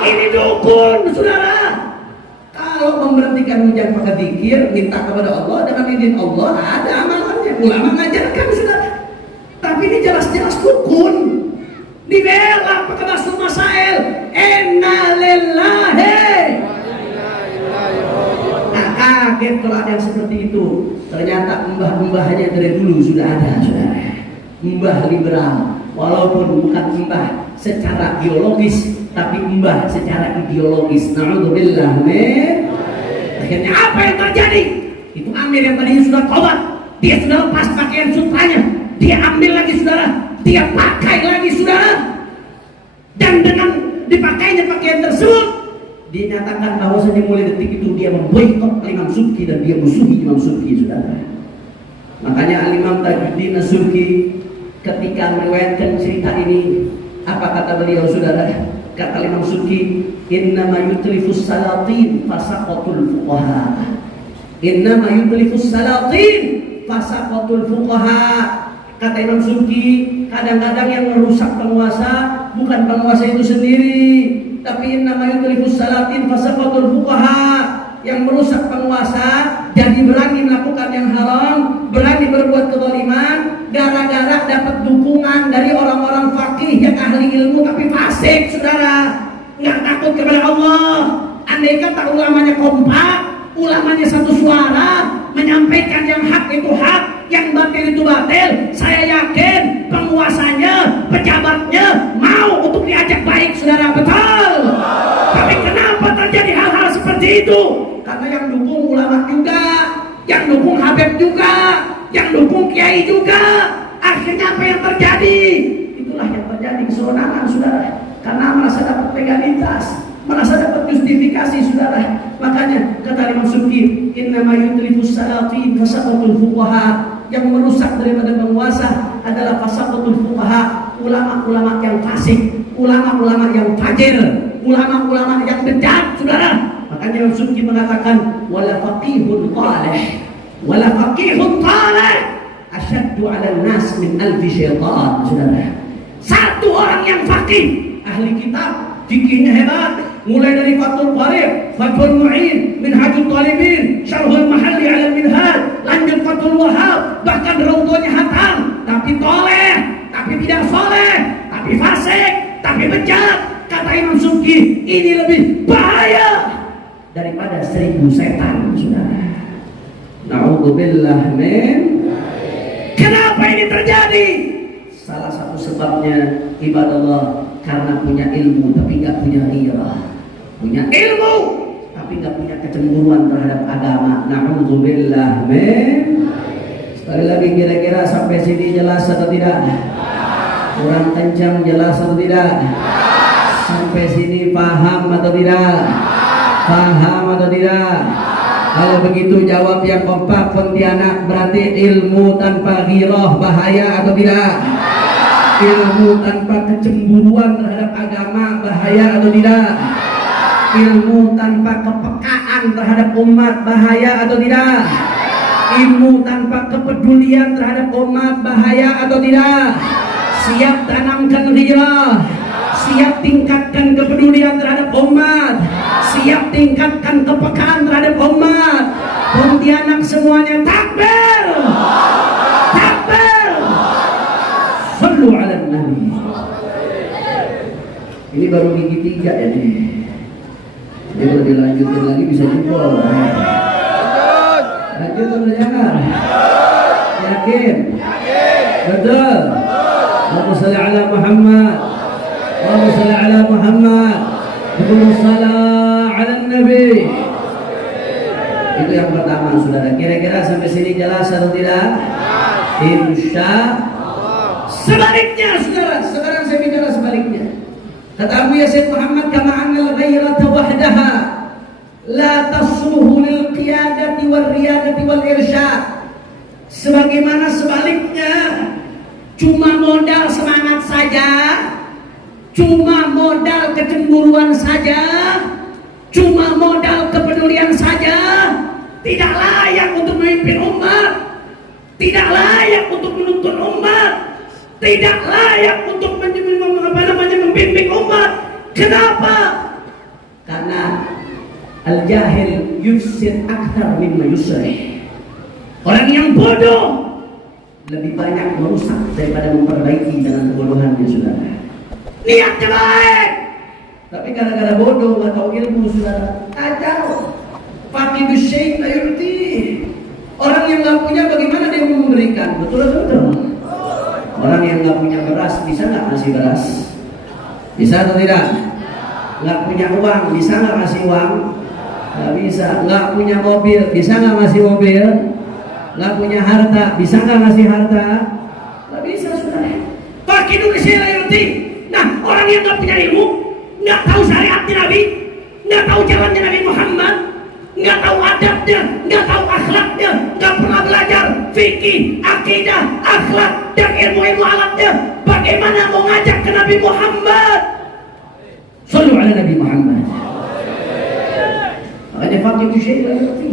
Ini dukun saudara. Kalau memberhentikan hujan pakai zikir, minta kepada Allah dengan izin Allah, ada amalannya. Ulama mengajarkan saudara. Tapi ini jelas-jelas dukun. Dibela pakai bakso masail. Innalillahi. Kaget kalau ada yang seperti itu. Ternyata mbah-mbahnya dari dulu sudah ada saudara. Mbah liberal, walaupun bukan mbah secara biologis, tapi mbah secara ideologis. Na'udzubillah min. Akhirnya apa yang terjadi? Itu Amir yang tadinya sudah tobat, dia sudah lepas pakaian sutranya, dia ambil lagi saudara, dia pakai lagi saudara. Dan dengan dipakainya pakaian tersebut, dinyatakan bahwasanya mulai detik itu dia memboikot Imam Subki dan dia musuhi Imam Subki saudara. Makanya Imam Tajuddin As-Subki ketika meriwayatkan cerita ini, apa kata beliau saudara? Kata Imam Subki, innama yutlifus salatin fasaqatul fuqaha. Innama yutlifus salatin fasaqatul fuqaha. Kata Imam Subki, kadang-kadang yang merusak penguasa bukan penguasa itu sendiri, tapi innama yutlifus salatin fasaqatul fuqaha. Yang merusak penguasa jadi berani melakukan yang haram, berani berbuat kezaliman gara-gara dapat dukungan dari orang-orang faqih yang ahli ilmu tapi fasik saudara, nggak takut kepada Allah. Andai kata ulamanya kompak, ulamanya satu suara menyampaikan yang hak itu hak, yang batil itu batil, saya yakin penguasanya, pejabatnya mau untuk diajak baik saudara, betul. Tapi kenapa terjadi hal-hal seperti itu? Karena yang dukung ulama juga, yang dukung Habib juga, yang dukung kiai juga. Akhirnya apa yang terjadi? Itulah yang terjadi, kesewenangan saudara. Karena merasa dapat legalitas, merasa dapat justifikasi saudara. Makanya kata Imam Subki, innama yutlifus salatin fasaqatul fuqaha. Yang merusak daripada penguasa adalah fasaqatul fuqaha, ulama-ulama yang fasik, ulama-ulama yang fajir, ulama-ulama yang bejat, saudara. Makanya Imam Subki mengatakan wala faqihun talih asyaddu 'ala nas min alfi syaitan, saudara. Satu orang yang faqih, ahli kitab, fikihnya hebat, mulai dari Fathul Qarib, Fathul Mu'in, Minhajul Talibin, Syarhul Mahalli 'ala Minhaj, lanjut Fathul Wahhab, bahkan Raudhahnya hatam, tapi toleh, tapi tidak soleh, tapi fasik, tapi bejat. Kata Imam Subki, ini lebih bahaya daripada 1000 setan, saudara. Na'udzubillah min. Kenapa ini terjadi? Salah satu sebabnya ibadallah, karena punya ilmu tapi nggak punya ghirah. Punya ilmu tapi nggak punya kecemburuan terhadap agama. Na'udzubillah min. Sekali lagi, kira-kira sampai sini jelas atau tidak? Kurang kencang jelas atau tidak? Sampai sini paham atau tidak? Paham atau tidak? Kalau begitu jawab yang kompak Pontianak, berarti ilmu tanpa ghirah bahaya atau tidak? Ilmu tanpa kecemburuan terhadap agama bahaya atau tidak? Ilmu tanpa kepekaan terhadap umat bahaya atau tidak? Ilmu tanpa kepedulian terhadap umat bahaya atau tidak? Siap tanamkan ghirah, siap tingkatkan kepedulian terhadap umat, siap tingkatkan kepekaan terhadap umat. Pontianak semuanya takbir, takbir. Sallu ala Nabi. Ini baru gigi 3 ya nih. Ini kalau dilanjutin lagi bisa jempol. Lanjut atau jangan? Yakin? Betul. Allahumma shalli ala Muhammad. Allahumma shalli ala Muhammad. Allahumma shalli ala Nabi. Itu yang pertama, saudara. Kira-kira sampai sini jelas atau tidak? Insya Allah. Sebaliknya, saudara. Sekarang saya bicara sebaliknya. Kata Abu Yazid Muhammad, kama anna al-ghayrata wahdaha la tasluhu lil qiyadati wal riyadati wal irsyad. Sebagaimana sebaliknya, cuma modal semangat saja, cuma modal kecemburuan saja, cuma modal kepedulian saja, tidak layak untuk memimpin umat, tidak layak untuk menuntun umat, tidak layak untuk membimbing umat. Kenapa? Karena al-jahil yufsid akthar mimma yuslih. Orang yang bodoh lebih banyak merusak daripada memperbaiki dengan kebodohannya, saudara. Niatnya baik, tapi gara-gara bodoh, nggak tahu ilmu, saudara, kacau. Faqidus syai' la yu'ti. Orang yang nggak punya bagaimana dia mau memberikan? Betul atau betul? Orang yang nggak punya beras bisa nggak ngasih beras? Bisa atau tidak? Nggak punya uang bisa nggak ngasih uang? Nggak bisa. Nggak punya mobil bisa nggak ngasih mobil? Nggak punya harta bisa nggak ngasih harta? Nggak bisa, saudara. Faqidus syai' la yu'ti. Nah, orang yang nggak punya ilmu, nggak tahu syariatnya Nabi, nggak tahu jalannya Nabi Muhammad, nggak tahu adabnya, nggak tahu akhlaknya, nggak pernah belajar fikih, akidah, akhlak, dan ilmu-ilmu alatnya, bagaimana mau ngajak ke Nabi Muhammad? Sallu ala Nabi Muhammad. Makanya fakir itu syai'un la yu'ti.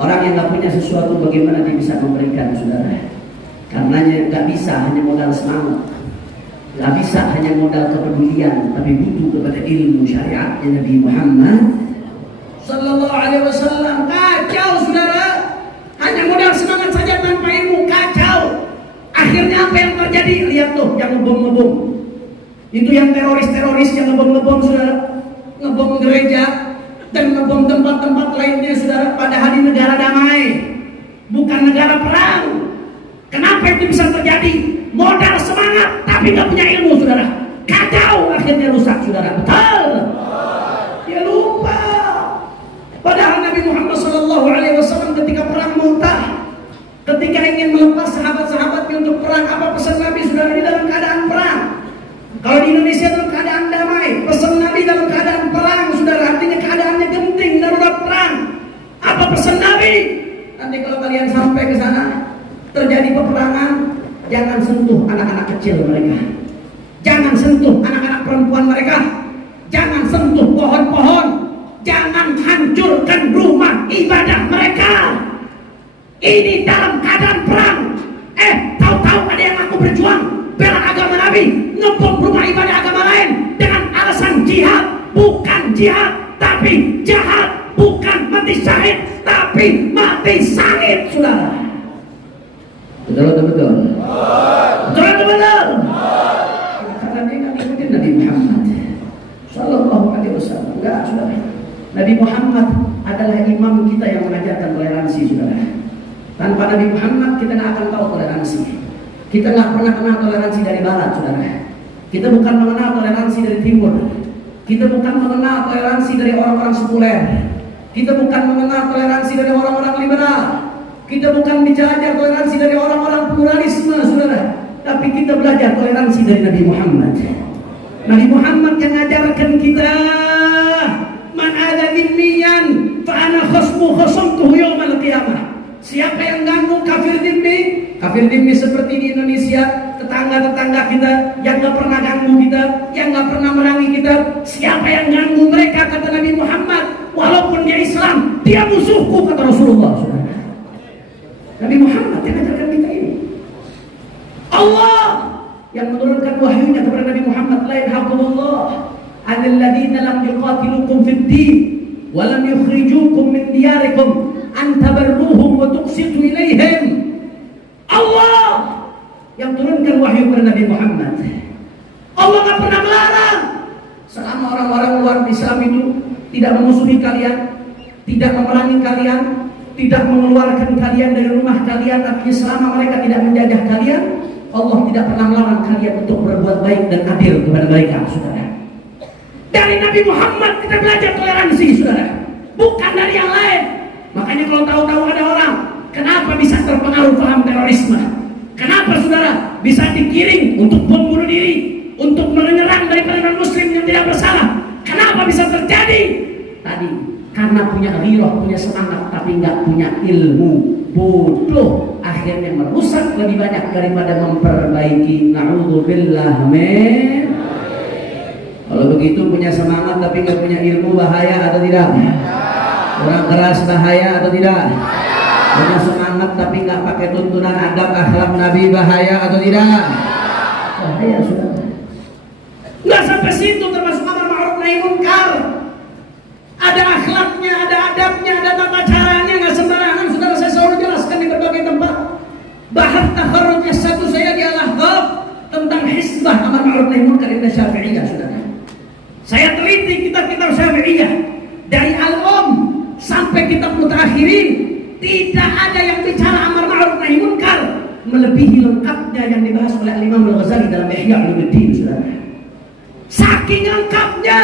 Orang yang nggak punya sesuatu, bagaimana dia bisa memberikan, saudara? Karenanya nggak bisa hanya modal semangat, nggak bisa hanya modal kepedulian, tapi butuh kepada ilmu syariatnya Nabi Muhammad Sallallahu Alaihi Wasallam. Kacau, saudara. Hanya modal semangat saja tanpa ilmu, kacau. Akhirnya apa yang terjadi? Lihat tuh, yang ngebom-ngebom. Itu yang teroris-teroris yang ngebom-ngebom, saudara. Ngebom gereja dan ngebom tempat-tempat lainnya, saudara. Padahal di negara damai, bukan negara perang. Kenapa itu bisa terjadi? Modal semangat tapi nggak punya ilmu, saudara. Kacau, akhirnya rusak, saudara. Betul. Dia lupa. Padahal Nabi Muhammad SAW ketika perang Mu'tah, ketika ingin melepas sahabat-sahabatnya untuk perang, apa pesan Nabi, saudara? Di dalam keadaan perang. Kalau di Indonesia dalam keadaan damai, pesan Nabi dalam keadaan perang, saudara, artinya keadaannya genting, darurat perang. Apa pesan Nabi? Nanti kalau kalian sampai ke sana, terjadi peperangan, jangan sentuh anak-anak kecil mereka, jangan sentuh anak-anak perempuan mereka, jangan sentuh pohon-pohon, jangan hancurkan rumah ibadah mereka. Ini dalam keadaan perang. Tahu-tahu ada yang aku berjuang bela agama Nabi, ngebom rumah ibadah agama lain dengan alasan jihad. Bukan jihad, tapi jihad. Bukan mati syahid, tapi mati syahid, saudara. Betul atau betul? Betul atau betul? Karena dia kan ikutin Nabi Muhammad Sallallahu Alaihi Wasallam. Enggak, saudara. Nabi Muhammad adalah imam kita yang mengajarkan toleransi, saudara. Tanpa Nabi Muhammad kita nggak akan tahu toleransi. Kita nggak pernah kenal toleransi dari barat, saudara. Kita bukan mengenal toleransi dari timur. Kita bukan mengenal toleransi dari orang-orang sekuler. Kita bukan mengenal toleransi dari orang-orang liberal. Kita bukan belajar toleransi dari orang-orang pluralisme, saudara. Tapi kita belajar toleransi dari Nabi Muhammad. Nabi Muhammad yang ajarkan kita, man ada dhimmiyan fa ana khasamtuhu yaumal qiyamah. Siapa yang ganggu kafir dhimmi seperti di Indonesia, tetangga-tetangga kita yang gak pernah ganggu kita, yang gak pernah merangi kita. Siapa yang ganggu mereka, kata Nabi Muhammad, walaupun dia Islam, dia musuhku, kata Rasulullah. Nabi Muhammad yang ajarkan kita ini. Allah yang menurunkan wahyunya kepada Nabi Muhammad, la yanhaqullah 'anil ladzina lam yuqatilukum fid din wa lam yukhrijukum min diyarikum an tabarruhum wa tuqsitu ilaihim. Allah yang turunkan wahyu kepada Nabi Muhammad. Allah enggak pernah melarang selama orang-orang luar Islam itu tidak memusuhi kalian, tidak memerangi kalian, tidak mengeluarkan kalian dari rumah kalian, artinya selama mereka tidak menjajah kalian, Allah tidak pernah melarang kalian untuk berbuat baik dan adil kepada mereka, saudara. Dari Nabi Muhammad kita belajar toleransi, saudara, bukan dari yang lain. Makanya kalau tahu-tahu ada orang kenapa bisa terpengaruh paham terorisme, kenapa saudara bisa digiring untuk bom bunuh diri, untuk menyerang daripada non-muslim yang tidak bersalah, kenapa bisa terjadi? Tadi karena punya ghirah, punya semangat, tapi nggak punya ilmu, bodoh, akhirnya merusak lebih banyak daripada memperbaiki. Na'udzubillah min. Kalau begitu punya semangat tapi nggak punya ilmu, bahaya atau tidak? Orang keras bahaya atau tidak? Punya semangat tapi nggak pakai tuntunan adab akhlak Nabi, bahaya atau tidak? Bahaya, saudara. Nggak sampai situ, termasuk amar ma'ruf nahi munkar. Ada akhlaknya, ada adabnya, ada tata caranya, nggak sembarangan. Saudara, saya selalu jelaskan di berbagai tempat. Bahkan takharrujnya satu saya di Al-Ahqaf tentang hisbah amar ma'ruf nahi munkar inda Syafi'iyah, saudara. Saya teliti kitab-kitab Syafi'iyah dari Al-Om sampai kitab Mutakhirin, tidak ada yang bicara amar ma'ruf nahi munkar melebihi lengkapnya yang dibahas oleh Imam Al-Ghazali dalam Ihya Ulumuddin, saudara. Saking lengkapnya.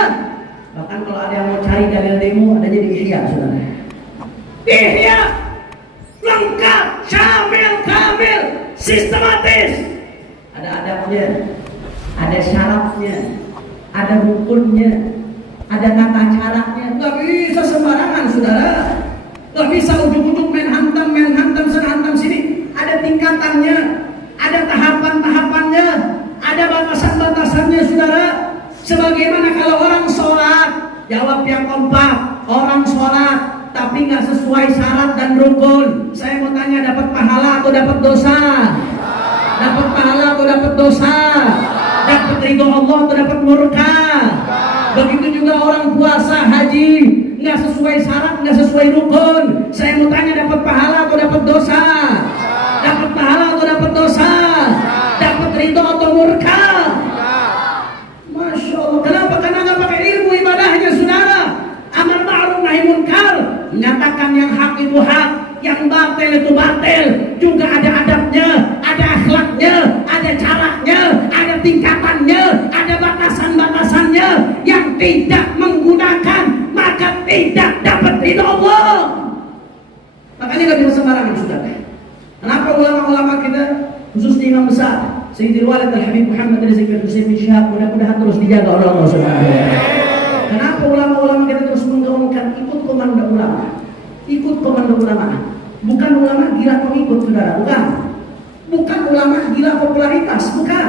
Bahkan kalau ada yang mau cari dalil demo, ada jadi Ihya, saudara. Ihya lengkap, syamil, kamil, sistematis. Ada adabnya, ada syaratnya, ada rukunnya, ada tata caranya. Nggak bisa sembarangan, saudara. Nggak bisa ujuk-ujuk main hantam sini. Ada tingkatannya, ada tahapan-tahapannya, ada batasan-batasannya, saudara. Sebagaimana kalau orang sholat, jawab yang kompak. Orang sholat tapi nggak sesuai syarat dan rukun, saya mau tanya, dapat pahala atau dapat dosa? Dapat pahala atau dapat dosa? Dapat ridho Allah atau dapat murka? Begitu juga orang puasa, haji, nggak sesuai syarat, nggak sesuai rukun, saya mau tanya, dapat pahala atau dapat dosa? Dapat pahala atau dapat dosa? Dapat ridho atau murka? Masya Allah. Kenapa? Karena nggak pakai ilmu ibadahnya, saudara. Amar ma'ruf nahi munkar menyatakan yang hak itu hak, yang batil itu batil. Juga ada adabnya, ada akhlaknya, ada caranya, ada tingkatannya, ada batasan-batasannya. Yang tidak menggunakan maka tidak dapat ridho Allah. Makanya nggak bisa sembarangan, saudara. Kenapa ulama-ulama kita, khususnya imam besar Sayyidil Walid Al-Habib Muhammad Rizik Al-Husain bin Syihab, mudah-mudahan terus dijaga oleh Allah Subhanahu wa taala. Kenapa ulama-ulama kita terus menggaungkan ikut komando ulama? Ikut komando ulama. Bukan ulama gila pengikut, saudara, bukan. Bukan ulama gila popularitas, bukan.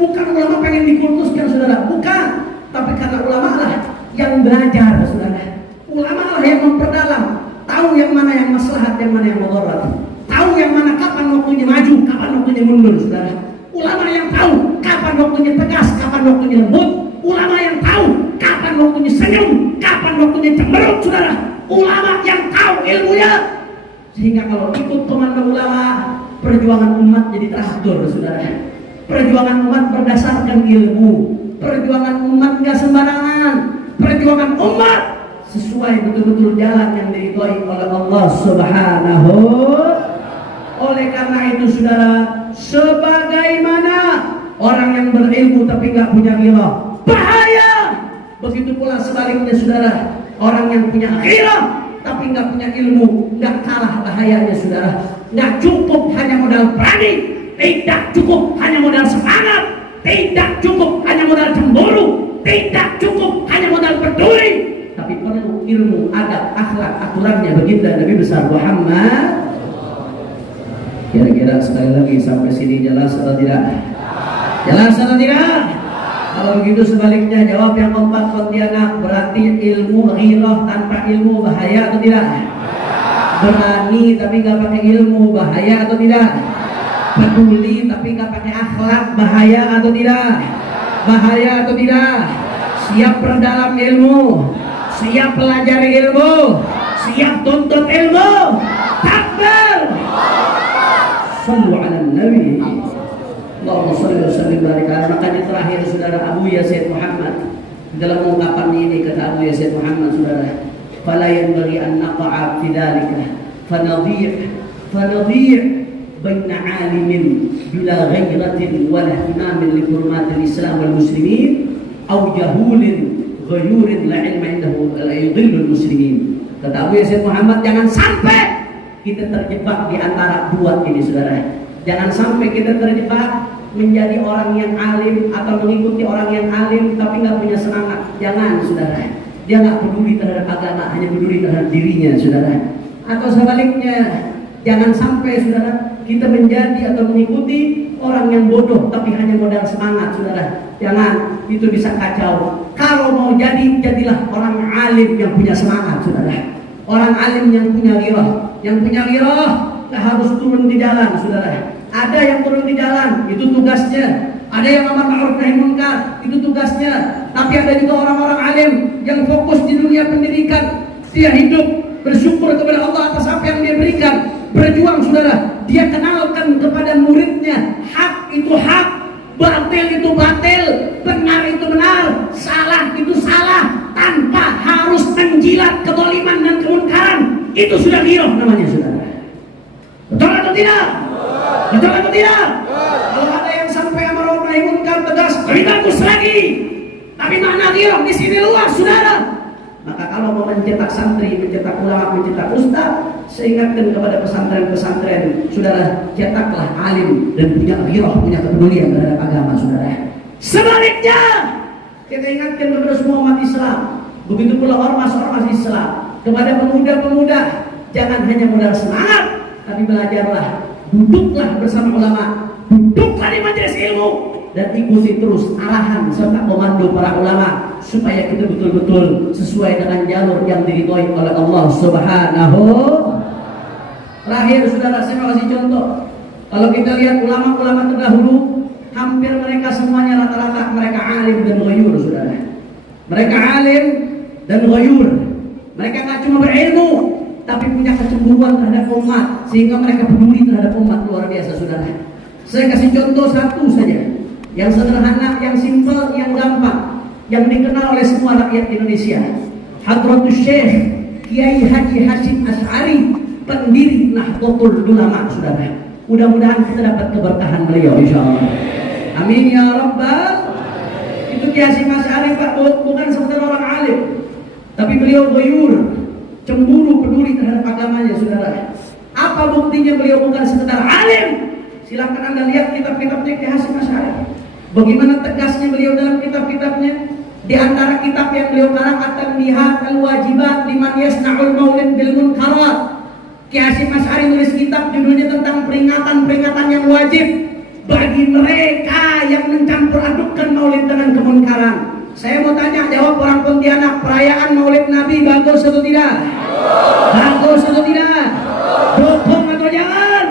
Bukan ulama pengen dikultuskan, saudara, bukan. Tapi karena ulama lah yang belajar, saudara. Ulama lah yang memperdalam, tahu yang mana yang maslahat, yang mana yang mudarat, tahu yang mana kapan waktunya maju, kapan waktunya mundur, saudara. Ulama yang tahu kapan waktunya tegas, kapan waktunya lembut. Ulama yang tahu kapan waktunya senyum, kapan waktunya cemberut, saudara. Ulama yang tahu ilmunya, sehingga kalau ikut komando ulama, perjuangan umat jadi teratur, saudara. Perjuangan umat berdasarkan ilmu. Perjuangan umat gak sembarangan. Perjuangan umat sesuai betul-betul jalan yang diridhoi oleh Allah Subhanahu. Oleh karena itu, saudara, sebagaimana orang yang berilmu tapi gak punya ghirah, bahaya. Begitu pula sebaliknya, saudara, orang yang punya ghirah tapi gak punya ilmu, gak kalah bahayanya, saudara. Gak cukup hanya modal berani, tidak cukup hanya modal semangat, tidak cukup hanya modal cemburu, tidak cukup hanya modal peduli, tapi perlu ilmu, adab, akhlak, aturannya. Baginda Nabi besar Muhammad. Kira-kira sekali lagi sampai sini jelas atau tidak? Jelas atau tidak? Kalau begitu sebaliknya jawab yang keempat, Pontianak. Berarti ilmu ghirah tanpa ilmu bahaya atau tidak? Berani tapi gak pakai ilmu bahaya atau tidak? Peduli tapi gak pakai akhlak bahaya atau tidak? Bahaya atau tidak? Siap perdalam ilmu, siap pelajari ilmu, siap tuntut ilmu. Takbir. Sallu ala Nabi. Allahumma salli wa sallim barik ala. Makanya terakhir, saudara, Abu Yazid Muhammad dalam ungkapan ini, kata Abu Yazid Muhammad, saudara, fala yanbaghi an naqa'a fi dhalika fanadhi' baina 'alimin bila ghairatin wala ihtimamin li hurmatil Islam wal muslimin aw jahulin ghayurin la ilma indahu la yudhillul muslimin. Kata Abu Yazid Muhammad, jangan sampai kita terjebak di antara dua ini, saudara. Jangan sampai kita terjebak menjadi orang yang alim atau mengikuti orang yang alim tapi nggak punya semangat. Jangan, saudara. Dia nggak peduli terhadap agama, hanya peduli terhadap dirinya, saudara. Atau sebaliknya, jangan sampai, saudara, kita menjadi atau mengikuti orang yang bodoh tapi hanya modal semangat, saudara. Jangan, itu bisa kacau. Kalau mau jadi, jadilah orang alim yang punya semangat, saudara. Orang alim yang punya ghirah. Yang punya ghirah nggak harus turun di jalan, saudara. Ada yang turun di jalan, itu tugasnya. Ada yang amar ma'ruf nahi munkar, itu tugasnya. Tapi ada juga orang-orang alim yang fokus di dunia pendidikan. Dia hidup bersyukur kepada Allah atas apa yang dia berikan. Berjuang, saudara. Dia kenalkan kepada muridnya, hak itu hak, batil itu batil, benar itu benar, salah itu salah, tanpa harus menjilat kezaliman dan kemunkaran. Itu sudah ghirah namanya, saudara. Betul atau tidak? Betul atau tidak? Kalau ada yang sampai amar ma'ruf nahi munkar tegas, lebih bagus lagi. Tapi makna ghirah di sini luas, saudara. Maka kalau mau mencetak santri, mencetak ulama, mencetak ustaz, saya ingatkan kepada pesantren-pesantren, saudara, cetaklah alim dan punya ghirah, punya kepedulian terhadap agama, saudara. Sebaliknya, kita ingatkan kepada semua umat Islam, begitu pula ormas-ormas Islam, kepada pemuda-pemuda, jangan hanya modal semangat, tapi belajarlah, duduklah bersama ulama, duduklah di majelis ilmu, dan ikuti terus arahan serta komando para ulama supaya kita betul-betul sesuai dengan jalur yang diridhoi oleh Allah Subhanahu. Terakhir, saudara, saya mau kasih contoh. Kalau kita lihat ulama-ulama terdahulu, hampir mereka semuanya rata-rata mereka alim dan ghayur, saudara. Mereka alim dan ghayur. Mereka nggak cuma berilmu, tapi punya kecemburuan terhadap umat, sehingga mereka peduli terhadap umat, luar biasa, saudara. Saya kasih contoh satu saja, yang sederhana, yang simpel, yang gampang, yang dikenal oleh semua rakyat Indonesia. Hadratus Syekh Kiai Haji Hashim Asy'ari, pendiri Nahdlatul Ulama, saudara. Mudah-mudahan kita dapat keberkahan beliau, insyaallah. Amin ya rabbal. Itu Kiai Hashim Asy'ari, Pak, bukan sekedar orang alim, tapi beliau ghayur, cemburu, peduli terhadap agamanya, saudara. Apa buktinya beliau bukan sekedar alim? Silahkan Anda lihat kitab-kitabnya Kiai Hashim Asy'ari. Bagaimana tegasnya beliau dalam kitab-kitabnya. Di antara kitab yang beliau karang, At-Tanbihat Al-Wajibat Liman Yasna'ul Maulid Bil Munkarat. Kiai Hashim Asy'ari nulis kitab judulnya tentang peringatan-peringatan yang wajib bagi mereka yang mencampur adukkan maulid dengan kemunkaran. Saya mau tanya, jawab orang Pontianak, perayaan Maulid Nabi bagus atau tidak? Bagus atau tidak? Dukung atau jangan?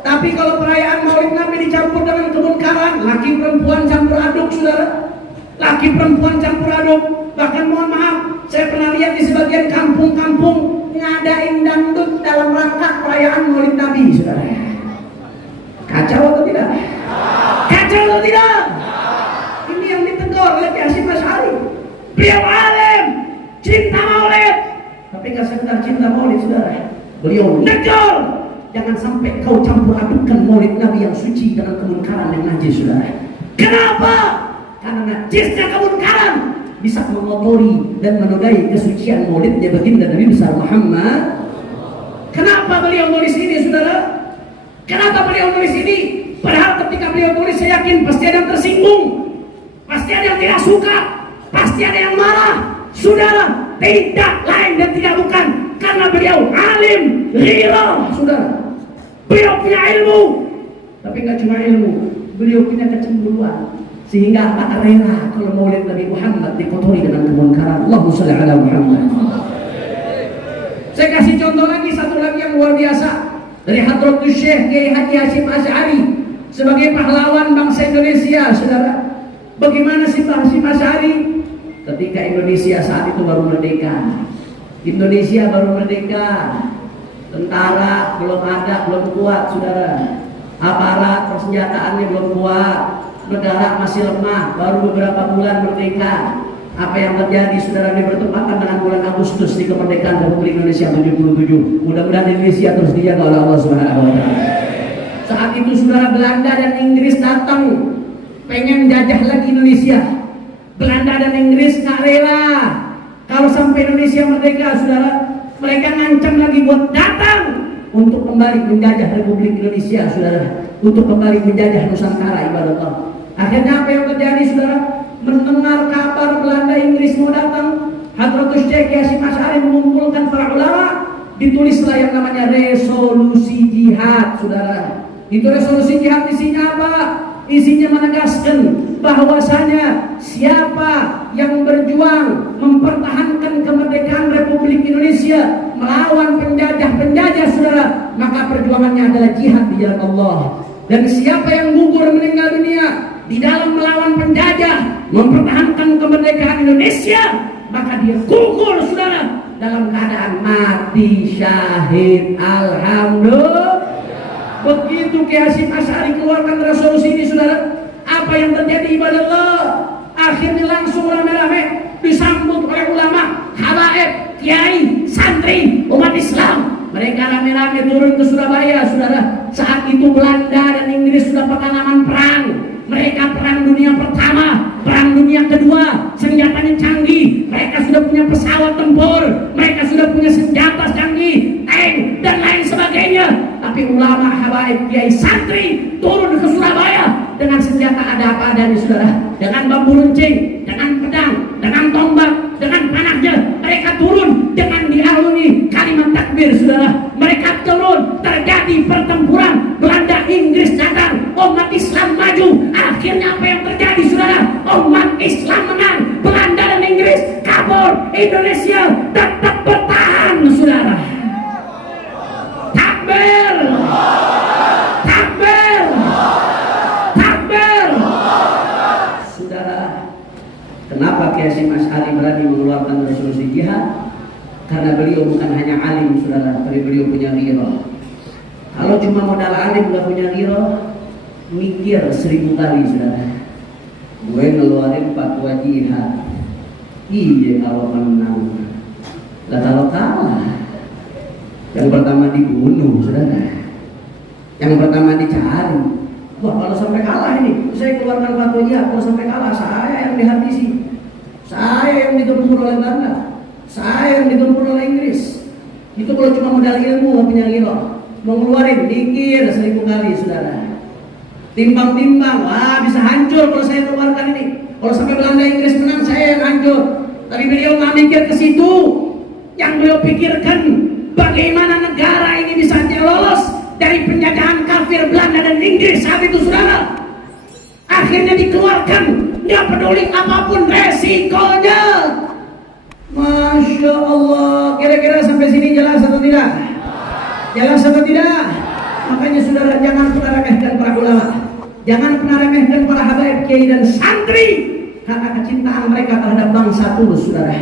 Tapi kalau perayaan Maulid Nabi dicampur dengan kemungkaran, laki perempuan campur aduk, saudara. Laki perempuan campur aduk. Bahkan mohon maaf, saya pernah lihat di sebagian kampung-kampung ngadain dangdut dalam rangka perayaan Maulid Nabi, saudara. Kacau atau tidak? Kacau atau tidak? Ini yang ditegur oleh Kiai Hasyim Asy'ari. Beliau alim, cinta Maulid, tapi nggak sekedar cinta Maulid, saudara. Beliau negur, jangan sampai kau campur adukkan Maulid Nabi yang suci dengan kemungkaran yang najis, saudara. Kenapa? Karena najisnya kemungkaran bisa mengotori dan menodai kesucian Maulidnya baginda Nabi besar Muhammad. Kenapa beliau nulis ini, saudara? Kenapa beliau nulis ini? Padahal ketika beliau nulis, saya yakin pasti ada yang tersinggung, pasti ada yang tidak suka, pasti ada yang marah. Saudara, tidak lain dan tidak bukan karena beliau alim, ghirah, saudara. Beliau punya ilmu, tapi nggak cuma ilmu, beliau punya kecemburuan, sehingga tak rela kalau Maulid Nabi Muhammad dikotori dengan kemungkaran. Allahumma shalli ala Muhammad. Saya kasih contoh lagi, satu lagi yang luar biasa dari Hadratus Syekh Kiai Haji Hasyim Asy'ari sebagai pahlawan bangsa Indonesia, saudara. Bagaimana sih Pak Hasyim Asy'ari ketika Indonesia saat itu baru merdeka? Indonesia baru merdeka, tentara belum ada, belum kuat, saudara. Aparat persenjataannya belum kuat, negara masih lemah, baru beberapa bulan merdeka. Apa yang terjadi, saudara, ini bertepatan dengan bulan Agustus di kemerdekaan Republik Indonesia 77. Mudah-mudahan Indonesia terus dijaga oleh Allah Subhanahu wa taala. Saat itu, saudara, Belanda dan Inggris datang pengen jajah lagi Indonesia. Belanda dan Inggris nggak rela kalau sampai Indonesia merdeka, saudara. Mereka ngancam lagi buat datang untuk kembali menjajah Republik Indonesia, saudara, untuk kembali menjajah Nusantara, ibadah Allah. Akhirnya apa yang terjadi, saudara? Mendengar kabar Belanda Inggris mau datang, Hadratus Syekh Kiai Hasyim Asy'ari mengumpulkan para ulama, ditulislah yang namanya resolusi jihad, saudara. Itu resolusi jihad isinya apa? Isinya menegaskan bahwasanya siapa yang berjuang mempertahankan kemerdekaan Republik Indonesia melawan penjajah-penjajah, saudara, maka perjuangannya adalah jihad di jalan Allah. Dan siapa yang gugur meninggal dunia di dalam melawan penjajah mempertahankan kemerdekaan Indonesia, maka dia gugur, saudara, dalam keadaan mati syahid. Alhamdulillah. Begitu Kiai Hasyim Asy'ari keluarkan resolusi ini, saudara, apa yang terjadi, ibadah Allah? Akhirnya langsung rame-rame disambut oleh ulama, habaib, kiai, santri, umat Islam. Mereka rame-rame turun ke Surabaya, saudara. Saat itu Belanda dan Inggris sudah pengalaman perang. Mereka perang dunia pertama, perang dunia kedua, senjatanya canggih. Mereka sudah punya pesawat tempur, mereka sudah punya senjata canggih, tank dan lain sebagainya. Tapi ulama, habaib, kiai, santri turun ke Surabaya dengan senjata ada apa adanya, saudara. Dengan bambu runcing, dengan pedang, dengan tombak, dengan panahnya. Mereka turun dengan dialuni kalimat takbir, saudara. Mereka turun, terjadi pertempuran. Belanda Inggris datang, umat Islam maju. Akhirnya apa yang terjadi, saudara? Umat Islam menang, Belanda dan Inggris kabur, Indonesia tetap bertahan, saudara. Takbir, takbir, takbir. Saudara, kenapa Kiai Hasyim Asy'ari berani mengeluarkan resolusi jihad? Karena beliau bukan hanya alim, saudara, tapi beliau punya ghirah. Kalau cuma modal alim gak punya ghirah, mikir 1000 kali, saudara. Gue ngeluarin fatwa jihad, iya kalau menang. Lah kalau kalah, yang pertama dibunuh, saudara. Yang pertama dicari. Wah, kalau sampai kalah ini, saya keluarkan fatwa jihad. Kalau sampai kalah, saya yang dihabisi, saya yang digempur oleh Belanda, saya yang digempur oleh Inggris. Itu kalau cuma modal ilmu, gak punya ghirah. Mau ngeluarin, mikir 1000 kali, saudara. Timbang-timbang, wah bisa hancur kalau saya keluarkan ini. Kalau sampai Belanda Inggris menang, saya yang hancur. Tapi beliau nggak mikir ke situ. Yang beliau pikirkan, bagaimana negara ini bisa lolos dari penjajahan kafir Belanda dan Inggris saat itu, saudara. Akhirnya dikeluarkan, nggak peduli apapun sini jelas atau tidak? Jelas atau tidak? Makanya saudara jangan pernah remehkan para ulama, jangan pernah remehkan para habaib kiai dan santri, karena kecintaan mereka terhadap bangsa tulus, saudara.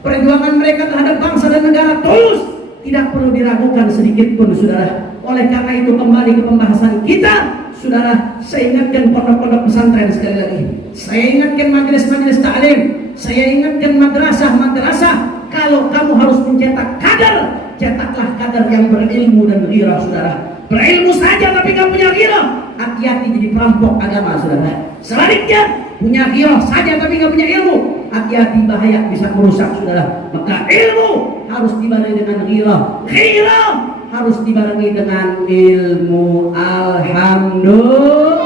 Perjuangan mereka terhadap bangsa dan negara tulus, tidak perlu diragukan sedikit pun, saudara. Oleh karena itu kembali ke pembahasan kita, saudara. Saya ingatkan pondok-pondok pesantren sekali lagi. Saya ingatkan majelis-majelis ta'lim. Saya ingatkan madrasah-madrasah. Kalau kamu harus mencetak kader, cetaklah kader yang berilmu dan ghirah, saudara. Berilmu saja tapi gak punya ghirah, hati-hati jadi perampok agama, saudara. Sebaliknya, punya ghirah saja tapi gak punya ilmu, hati-hati bahaya bisa merusak, saudara. Maka ilmu harus dibarengi dengan ghirah, ghirah harus dibarengi dengan ilmu. Alhamdulillah.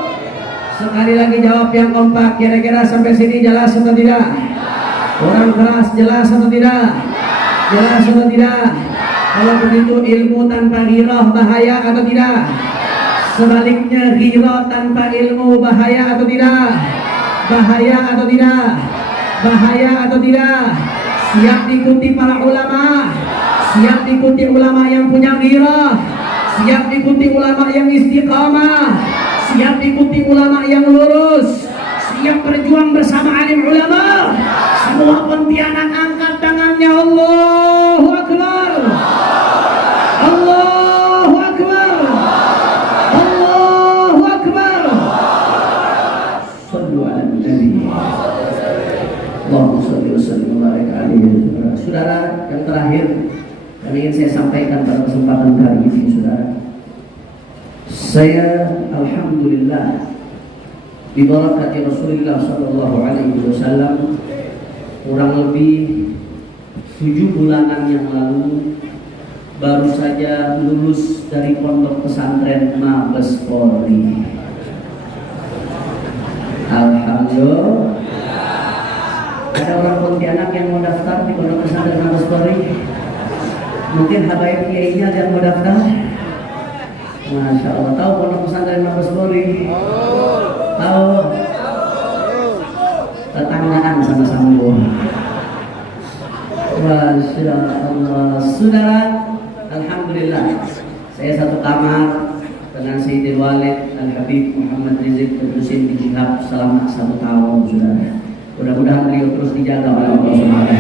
Sekali lagi jawab yang kompak, kira-kira sampai sini jelas atau tidak? Orang keras, jelas atau tidak? Jelas atau tidak? Kalau begitu ilmu tanpa ghirah bahaya atau tidak? Sebaliknya ghirah tanpa ilmu bahaya atau tidak? Bahaya atau tidak? Bahaya atau tidak? Siap diikuti para ulama, siap diikuti ulama yang punya ghirah, siap diikuti ulama yang istiqamah, siap diikuti ulama yang lurus, siap berjuang bersama alim ulama. Semua Pontianak angkat tangannya. Allahu Akbar, Allahu Akbar, Allahu Akbar. Sallu ala Nabi. Allahumma shalli wa sallim wa barik alaihi. Saudara, yang terakhir yang ingin saya sampaikan pada kesempatan kali ini, saudara. Saya alhamdulillah dibarakati Rasulullah sallallahu alaihi wasallam kurang lebih 7 bulanan yang lalu baru saja lulus dari pondok pesantren Mabes Polri. Alhamdulillah. Ada orang Pontianak yang mau daftar di pondok pesantren Mabes Polri? Mungkin habaib kiainya yang mau daftar? Masya Allah. Tahu pondok pesantren Mabes Polri? Tahu? Tetanggaan sama-sama. Masya Allah. Saudara, alhamdulillah saya satu kamar dengan Sayyidil Walid Al-Habib Muhammad Rizik Al-Husin bin Syihab selama 1 tahun, saudara. Mudah-mudahan beliau terus dijaga oleh Allah SWT.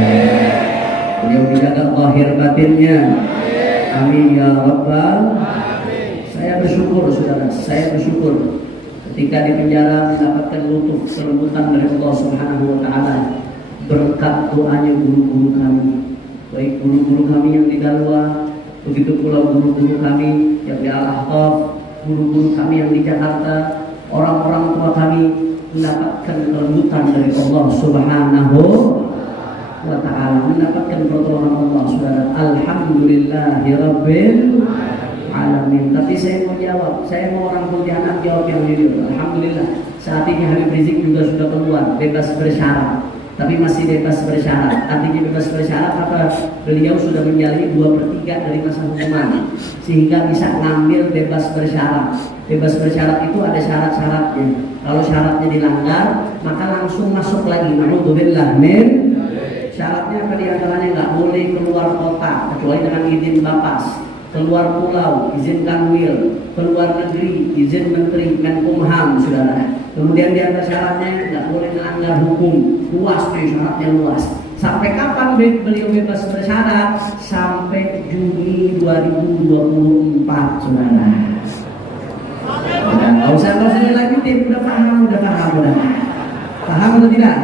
Beliau dijaga zahir batinnya. Amin ya Rabbal. Saya bersyukur, saudara. Saya bersyukur ketika di penjara mendapatkan lutuf kelembutan dari Allah Subhanahu wa taala berkat doanya guru-guru kami, baik guru-guru kami yang di Dalwa, begitu pula guru-guru kami yang di Al-Ahqaf, guru-guru kami yang di Jakarta, orang-orang tua kami mendapatkan kelembutan dari Allah Subhanahu wa taala, mendapatkan pertolongan Allah, saudara. Alhamdulillahirabbil alamin. Tapi saya mau jawab, saya mau orang Pontianak jawab yang jujur. Alhamdulillah saat ini Habib Rizik juga sudah keluar bebas bersyarat, tapi masih bebas bersyarat. Artinya bebas bersyarat apa? Beliau sudah menjalani 2/3 dari masa hukuman, sehingga bisa ngambil bebas bersyarat. Bebas bersyarat itu ada syarat-syaratnya. Kalau syaratnya dilanggar, maka langsung masuk lagi. Na'udzubillah min. Syaratnya apa diantaranya? Nggak boleh keluar kota kecuali dengan izin Bapas, keluar pulau izin Kanwil, keluar negeri izin Menteri Menkumham, saudara. Kemudian di antara syaratnya nggak boleh melanggar hukum. Luas nih syaratnya, luas. Sampai kapan beliau bebas bersyarat? Sampai Juni 2024, saudara. Nggak usah dilanjutin, udah paham. Paham atau tidak?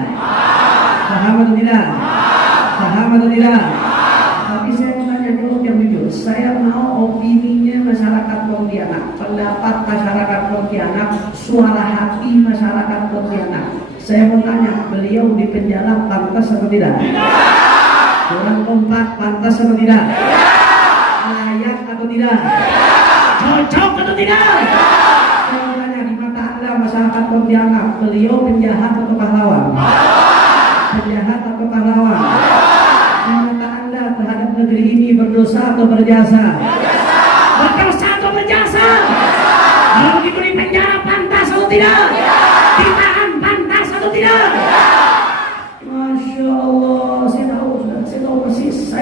Paham atau tidak? Paham atau tidak? Tapi saya mau tanya dulu yang jujur. Saya mau opininya masyarakat Pontianak, pendapat masyarakat Pontianak, suara hati masyarakat Pontianak. Saya mau tanya, beliau di penjara pantas atau tidak? Kurang kompak, pantas atau tidak? Layak atau tidak? Cocok atau tidak? Saya mau tanya, di mata Anda masyarakat Pontianak, beliau penjahat atau pahlawan? Penjahat atau pahlawan? Di mata Anda terhadap negeri ini berdosa atau berjasa? Berdosa atau berjasa? Kalau begitu di penjara pantas atau tidak? Ditahan pantas atau tidak? Masya Allah, saya tahu persis.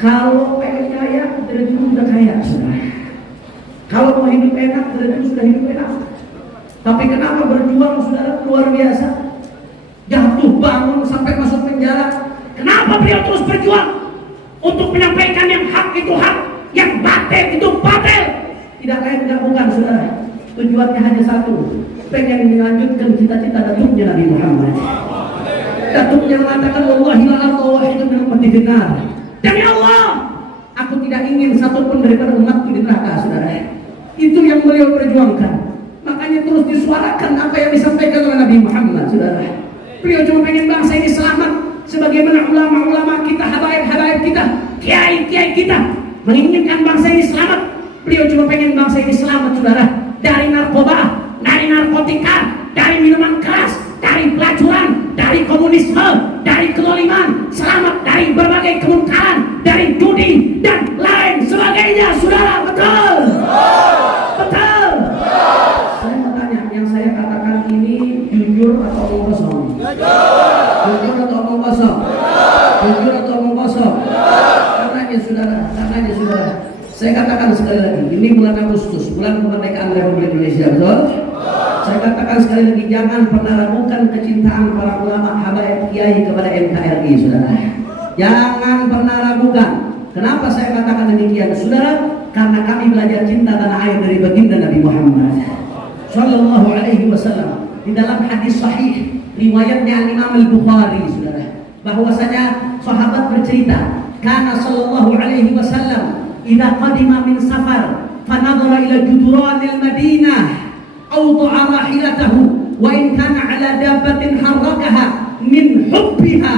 Kalau pengen kaya, dari dulu udah kaya, saudara. Kalau mau hidup enak, dari dulu sudah hidup enak. Tapi kenapa berjuang, saudara, luar biasa? Jatuh bangun sampai masuk penjara. Kenapa beliau terus berjuang untuk menyampaikan yang hak itu hak, yang batil itu batil? Tidak lain tidak bukan, saudara. Tujuannya hanya satu, pengen melanjutkan cita-cita datuknya Nabi Muhammad. Datuknya mengatakan, wallahi la wahidun min ummati finnar. Demi Allah, aku tidak ingin satupun daripada umatku di neraka, saudara. Itu yang beliau perjuangkan. Makanya terus disuarakan apa yang disampaikan oleh Nabi Muhammad, saudara. Beliau cuma pengen bangsa ini selamat, sebagaimana ulama-ulama kita, habaib-habaib kita, kiai-kiai kita menginginkan bangsa ini selamat. Beliau cuma pengen bangsa ini selamat, saudara, dari narkoba, dari narkotika, dari minuman keras, dari pelacuran, dari komunisme, dari kezaliman, selamat dari berbagai kemungkaran, dari judi dan lain sebagainya, saudara. Betul? Betul? Saya mau tanya, yang saya katakan ini jujur atau omong kosong? Jujur atau omong kosong? Jujur atau omong kosong? Karenanya, saudara, saya katakan sekali lagi, ini bulan Agustus, bulan kemerdekaan Republik Indonesia, betul? Saya katakan sekali lagi, jangan pernah ragukan kecintaan para ulama habaib kiai kepada NKRI, saudara. Jangan pernah ragukan. Kenapa saya katakan demikian, saudara? Karena kami belajar cinta tanah air dari baginda Nabi Muhammad Sallallahu Alaihi Wasallam. Di dalam hadis sahih riwayatnya Imam Al-Bukhari, saudara, bahwasanya sahabat bercerita, karena Sallallahu Alaihi Wasallam idza qadima min safar fanadhara ila juduranil Madinah awda'a rahilatahu wa in kana ala dabbatin harrakaha min hubbiha.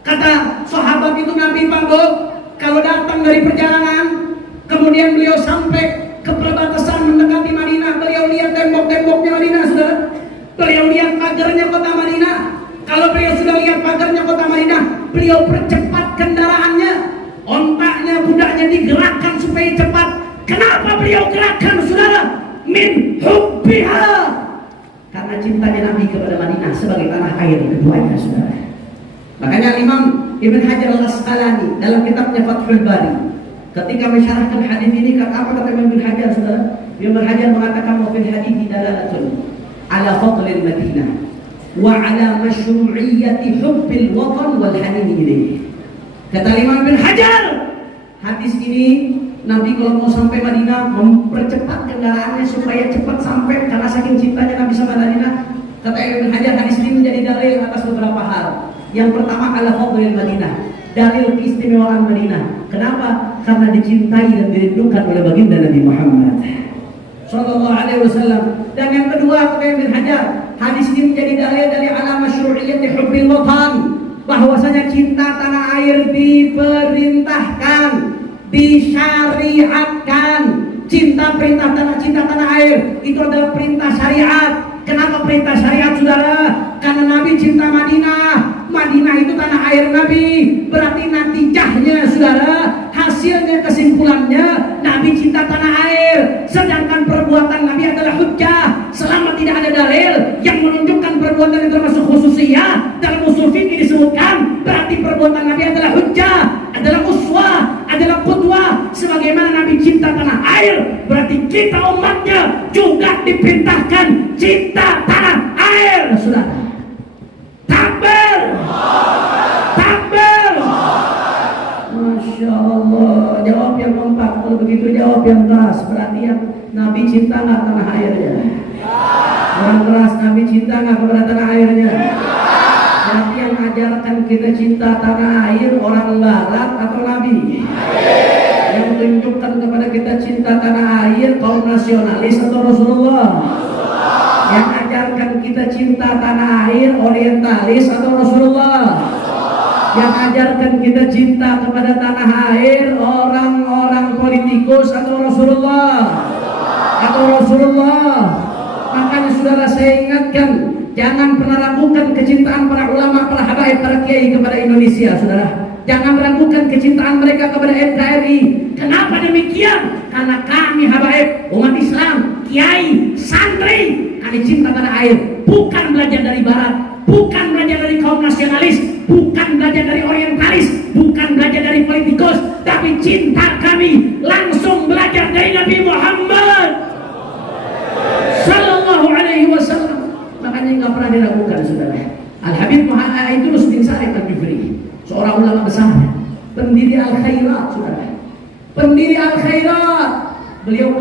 Kata sahabat itu, Nabi Panggo kalau datang dari perjalanan, kemudian beliau sampai ke perbatasan mendekati Madinah, beliau lihat tembok-temboknya Madinah, saudara. Beliau lihat pagarnya kota Madinah. Kalau beliau sudah lihat pagarnya kota Madinah, beliau percepat kendaraannya, ontaknya, budaknya digerakkan supaya cepat. Kenapa beliau gerakkan, saudara? Min hubbiha, karena cintanya Nabi kepada Madinah sebagai tanah air keduanya, saudara. Makanya Imam Ibn Hajar Al-Asqalani dalam kitabnya Fathul Bari, ketika mensyarahkan hadis ini, apa kata Imam Ibn Hajar, saudara? Ibn Hajar mengatakan, wa fil hadits dalalatun ala fadlil Madinah wa ala masyru'iyyati hubbil watan wal hanin ilayhi. Kata Imam Ibn Hajar, hadis ini Nabi kalau mau sampai Madinah mempercepat kendaraannya supaya cepat sampai, karena saking cintanya Nabi sama Madinah. Kata Ibn Hajar, hadis ini menjadi dalil atas beberapa hal. Yang pertama, ala fadlil Madinah, dalil keistimewaan Madinah. Kenapa? Karena dicintai dan dirindukan oleh baginda Nabi Muhammad Sallallahu Alaihi Wasallam. Dan yang kedua, kata Ibn Hajar, hadis ini menjadi dalil dari ala masyru'iyyati hubbil watan, bahwasanya cinta tanah air diperintahkan, disyariatkan. Cinta tanah air itu adalah perintah syariat. Kenapa perintah syariat, saudara? Karena Nabi cinta Madinah. Madinah itu tanah air Nabi. Berarti natijahnya, saudara, hasilnya, kesimpulannya, Nabi cinta tanah air. Sedangkan perbuatan Nabi adalah hujjah. Selama tidak ada dalil yang menunjukkan perbuatan yang termasuk khususiyah, dalam usul fikih disebutkan, berarti perbuatan Nabi adalah hujjah, adalah uswah, adalah qudwah. Sebagaimana Nabi cinta tanah air, berarti kita umatnya juga diperintahkan cinta tanah air, saudara. Takbir, takbir. Masya Allah. Jawab yang kompak. Kalau begitu jawab yang keras. Berarti yang Nabi cinta nggak tanah airnya? Orang keras, Nabi cinta nggak kepada tanah airnya? Berarti yang ajarkan kita cinta tanah air orang barat atau Nabi? Yang tunjukkan kepada kita cinta tanah air kaum nasionalis atau Rasulullah? Yang ajarkan kita cinta tanah air orientalis atau Rasulullah? Yang ajarkan kita cinta kepada tanah air orang-orang politikus atau Rasulullah? Atau Rasulullah? Makanya saudara, saya ingatkan, jangan pernah ragukan kecintaan para ulama, para habaib, para kiai kepada Indonesia, saudara. Jangan ragukan kecintaan mereka kepada NKRI. Kenapa demikian? Karena kami habaib, umat Islam, kiai, santri, kami cinta tanah air. Bukan belajar dari barat, bukan belajar dari kaum nasionalis, bukan belajar dari orientalis, bukan belajar dari politikus,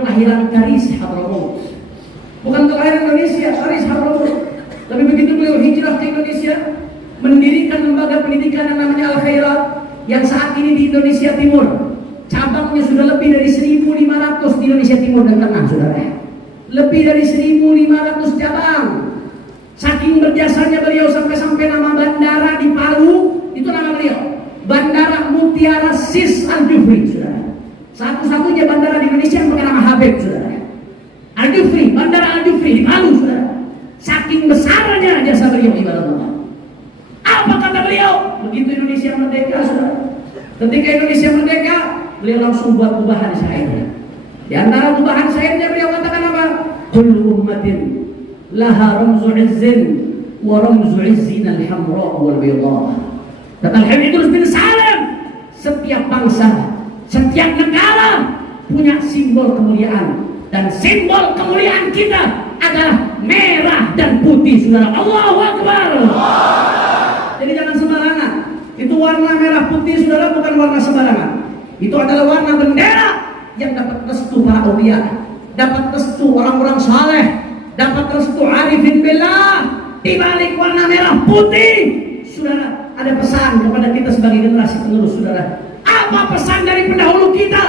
kelahiran Karis Hadramaut. Bukan kelahiran Indonesia, Karis Hadramaut. Tapi begitu beliau hijrah ke Indonesia, mendirikan lembaga pendidikan yang namanya Al-Khairat, yang saat ini di Indonesia Timur cabangnya sudah lebih dari 1.500 di Indonesia Timur dan Tengah, saudara. Lebih dari 1.500 cabang. Saking berjasanya beliau sampai nama bandara di Palu itu nama beliau, Bandara Mutiara Sis Al-Jufri, saudara. Satu-satunya bandara di Indonesia yang pakai nama Habib, saudara. Al-Jufri, Bandara Al-Jufri di Palu, saudara. Saking besarnya jasa beliau ibarat Allah. Apa kata beliau? Begitu Indonesia merdeka, saudara. Ketika Indonesia merdeka, beliau langsung buat perubahan syairnya. Di antara perubahan syairnya beliau katakan apa? Kullu ummatin laha ramzu izzin wa ramzu izzin al-hamra wal bayda. Kata Al-Habib Idrus bin Salim, setiap bangsa, setiap negara punya simbol kemuliaan, dan simbol kemuliaan kita adalah merah dan putih, saudara. Allahu Akbar. Jadi jangan sembarangan. Itu warna merah putih, saudara, bukan warna sembarangan. Itu adalah warna bendera yang dapat restu para aulia, dapat restu orang-orang saleh, dapat restu arifin billah. Di balik warna merah putih, saudara, ada pesan kepada kita sebagai generasi penerus, saudara. Apa pesan dari pendahulu kita?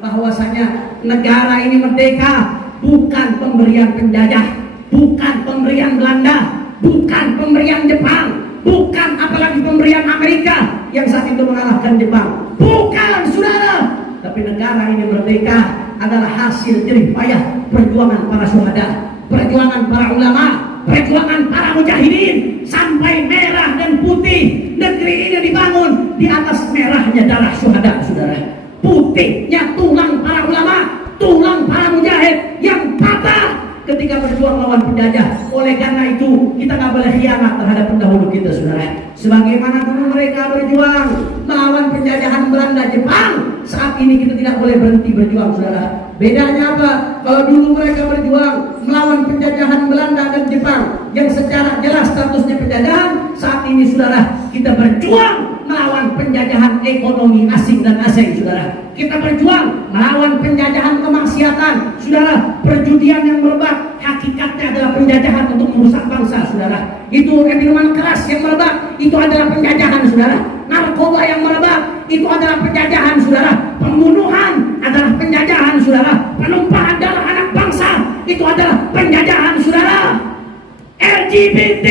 Bahwasanya negara ini merdeka bukan pemberian penjajah, bukan pemberian Belanda, bukan pemberian Jepang, bukan apalagi pemberian Amerika yang saat itu mengalahkan Jepang. Bukan, saudara. Tapi negara ini merdeka adalah hasil jerih payah perjuangan para syuhada, perjuangan para ulama, perjuangan para mujahidin, sampai merah dan putih negeri ini dibangun di atas merahnya darah syuhada, saudara. Putihnya tulang para ulama, tulang para mujahid yang patah ketika berjuang melawan penjajah. Oleh karena itu kita nggak boleh khianat terhadap pendahulu kita, saudara. Sebagaimana dulu mereka berjuang melawan penjajahan Belanda Jepang, saat ini kita tidak boleh berhenti berjuang, saudara. Bedanya apa? Kalau dulu mereka berjuang melawan penjajahan Belanda dan Jepang yang secara jelas statusnya penjajahan, saat ini, saudara, kita berjuang melawan penjajahan ekonomi asing dan asing, saudara. Kita berjuang melawan penjajahan kemaksiatan, saudara. Perjudian yang merebak hakikatnya adalah penjajahan untuk merusak bangsa, saudara. Itu minuman keras yang merebak, itu adalah penjajahan, saudara. Narkoba yang merebak, itu adalah penjajahan, saudara. Pembunuhan adalah penjajahan, saudara. Penumpahan darah anak bangsa, itu adalah penjajahan, saudara. LGBT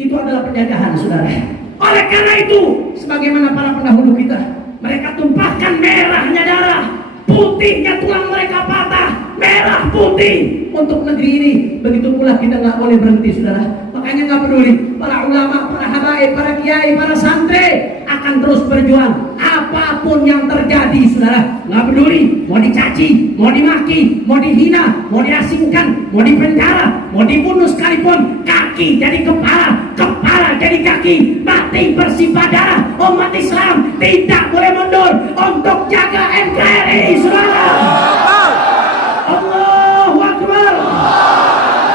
itu adalah penjajahan, saudara. Oleh karena itu, sebagaimana para pendahulu kita, mereka tumpahkan merahnya darah, putihnya tulang mereka patah, merah putih untuk negeri ini. Begitu pula kita nggak boleh berhenti, saudara. Makanya nggak peduli para ulama, para habaib, para kiai, para santri akan terus berjuang apapun yang terjadi, saudara. Nggak peduli mau dicaci, mau dimaki, mau dihina, mau diasingkan, mau dipenjara, mau dibunuh sekalipun, kaki jadi kepala, kepala jadi kaki, mati bersimbah darah. Umat Islam tidak boleh mundur untuk jaga NKRI, saudara. Allahu Akbar.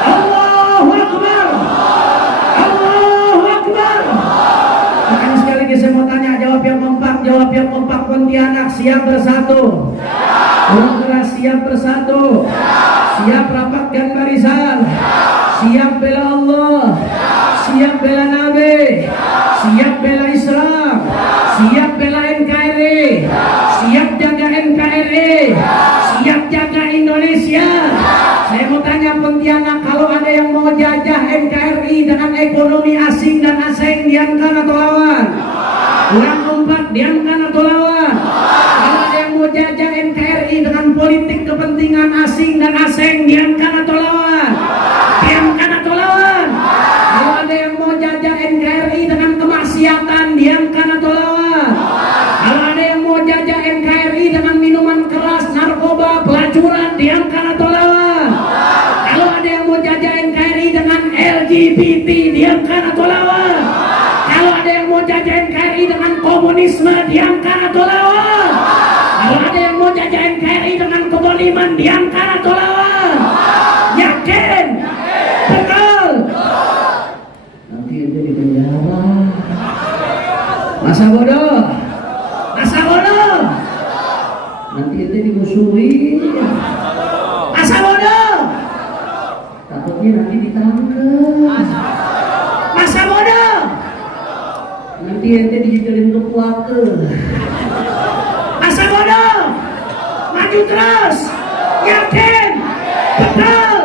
Allahu Akbar. Allahu Akbar. Makanya sekali lagi saya mau tanya, jawab yang kompak, jawab yang kompak. Pontianak siap bersatu? Orang keras siap bersatu? Siap rapatkan barisan? Siap bela Allah? Siap bela Nabi? Siap bela Islam? Siap bela NKRI? Siap jaga NKRI? Siap jaga Indonesia? Saya mau tanya Pontianak, kalau ada yang mau jajah NKRI dengan ekonomi asing dan asing, diamkan atau lawan? Kurang kompak, diamkan atau lawan? Kalau ada yang mau jajah NKRI dengan politik kepentingan asing dan asing, diamkan atau lawan? Diamkan atau lawan? Kalau ada yang mau jajah NKRI dengan kemaksiatan, diamkan atau lawan? Kalau ada yang mau jajah NKRI dengan minuman keras, narkoba, pelacuran, diamkan atau lawan? Kalau ada yang mau jajah NKRI dengan LGBT, diamkan atau lawan? Kalau ada yang mau jajah NKRI dengan komunisme, diamkan atau lawan? Kalau ada yang mau jajah NKRI dengan kezaliman, diamkan atau lawan? Yakin? Betul? Nanti jadi penjara. Masa bodoh? Masa bodoh? Nanti itu dimusuhi. bodohnya nanti ditangkap. Masa bodoh? Nanti ente dijejelin ke puaka. Masa bodoh? Maju terus, yakin, betul.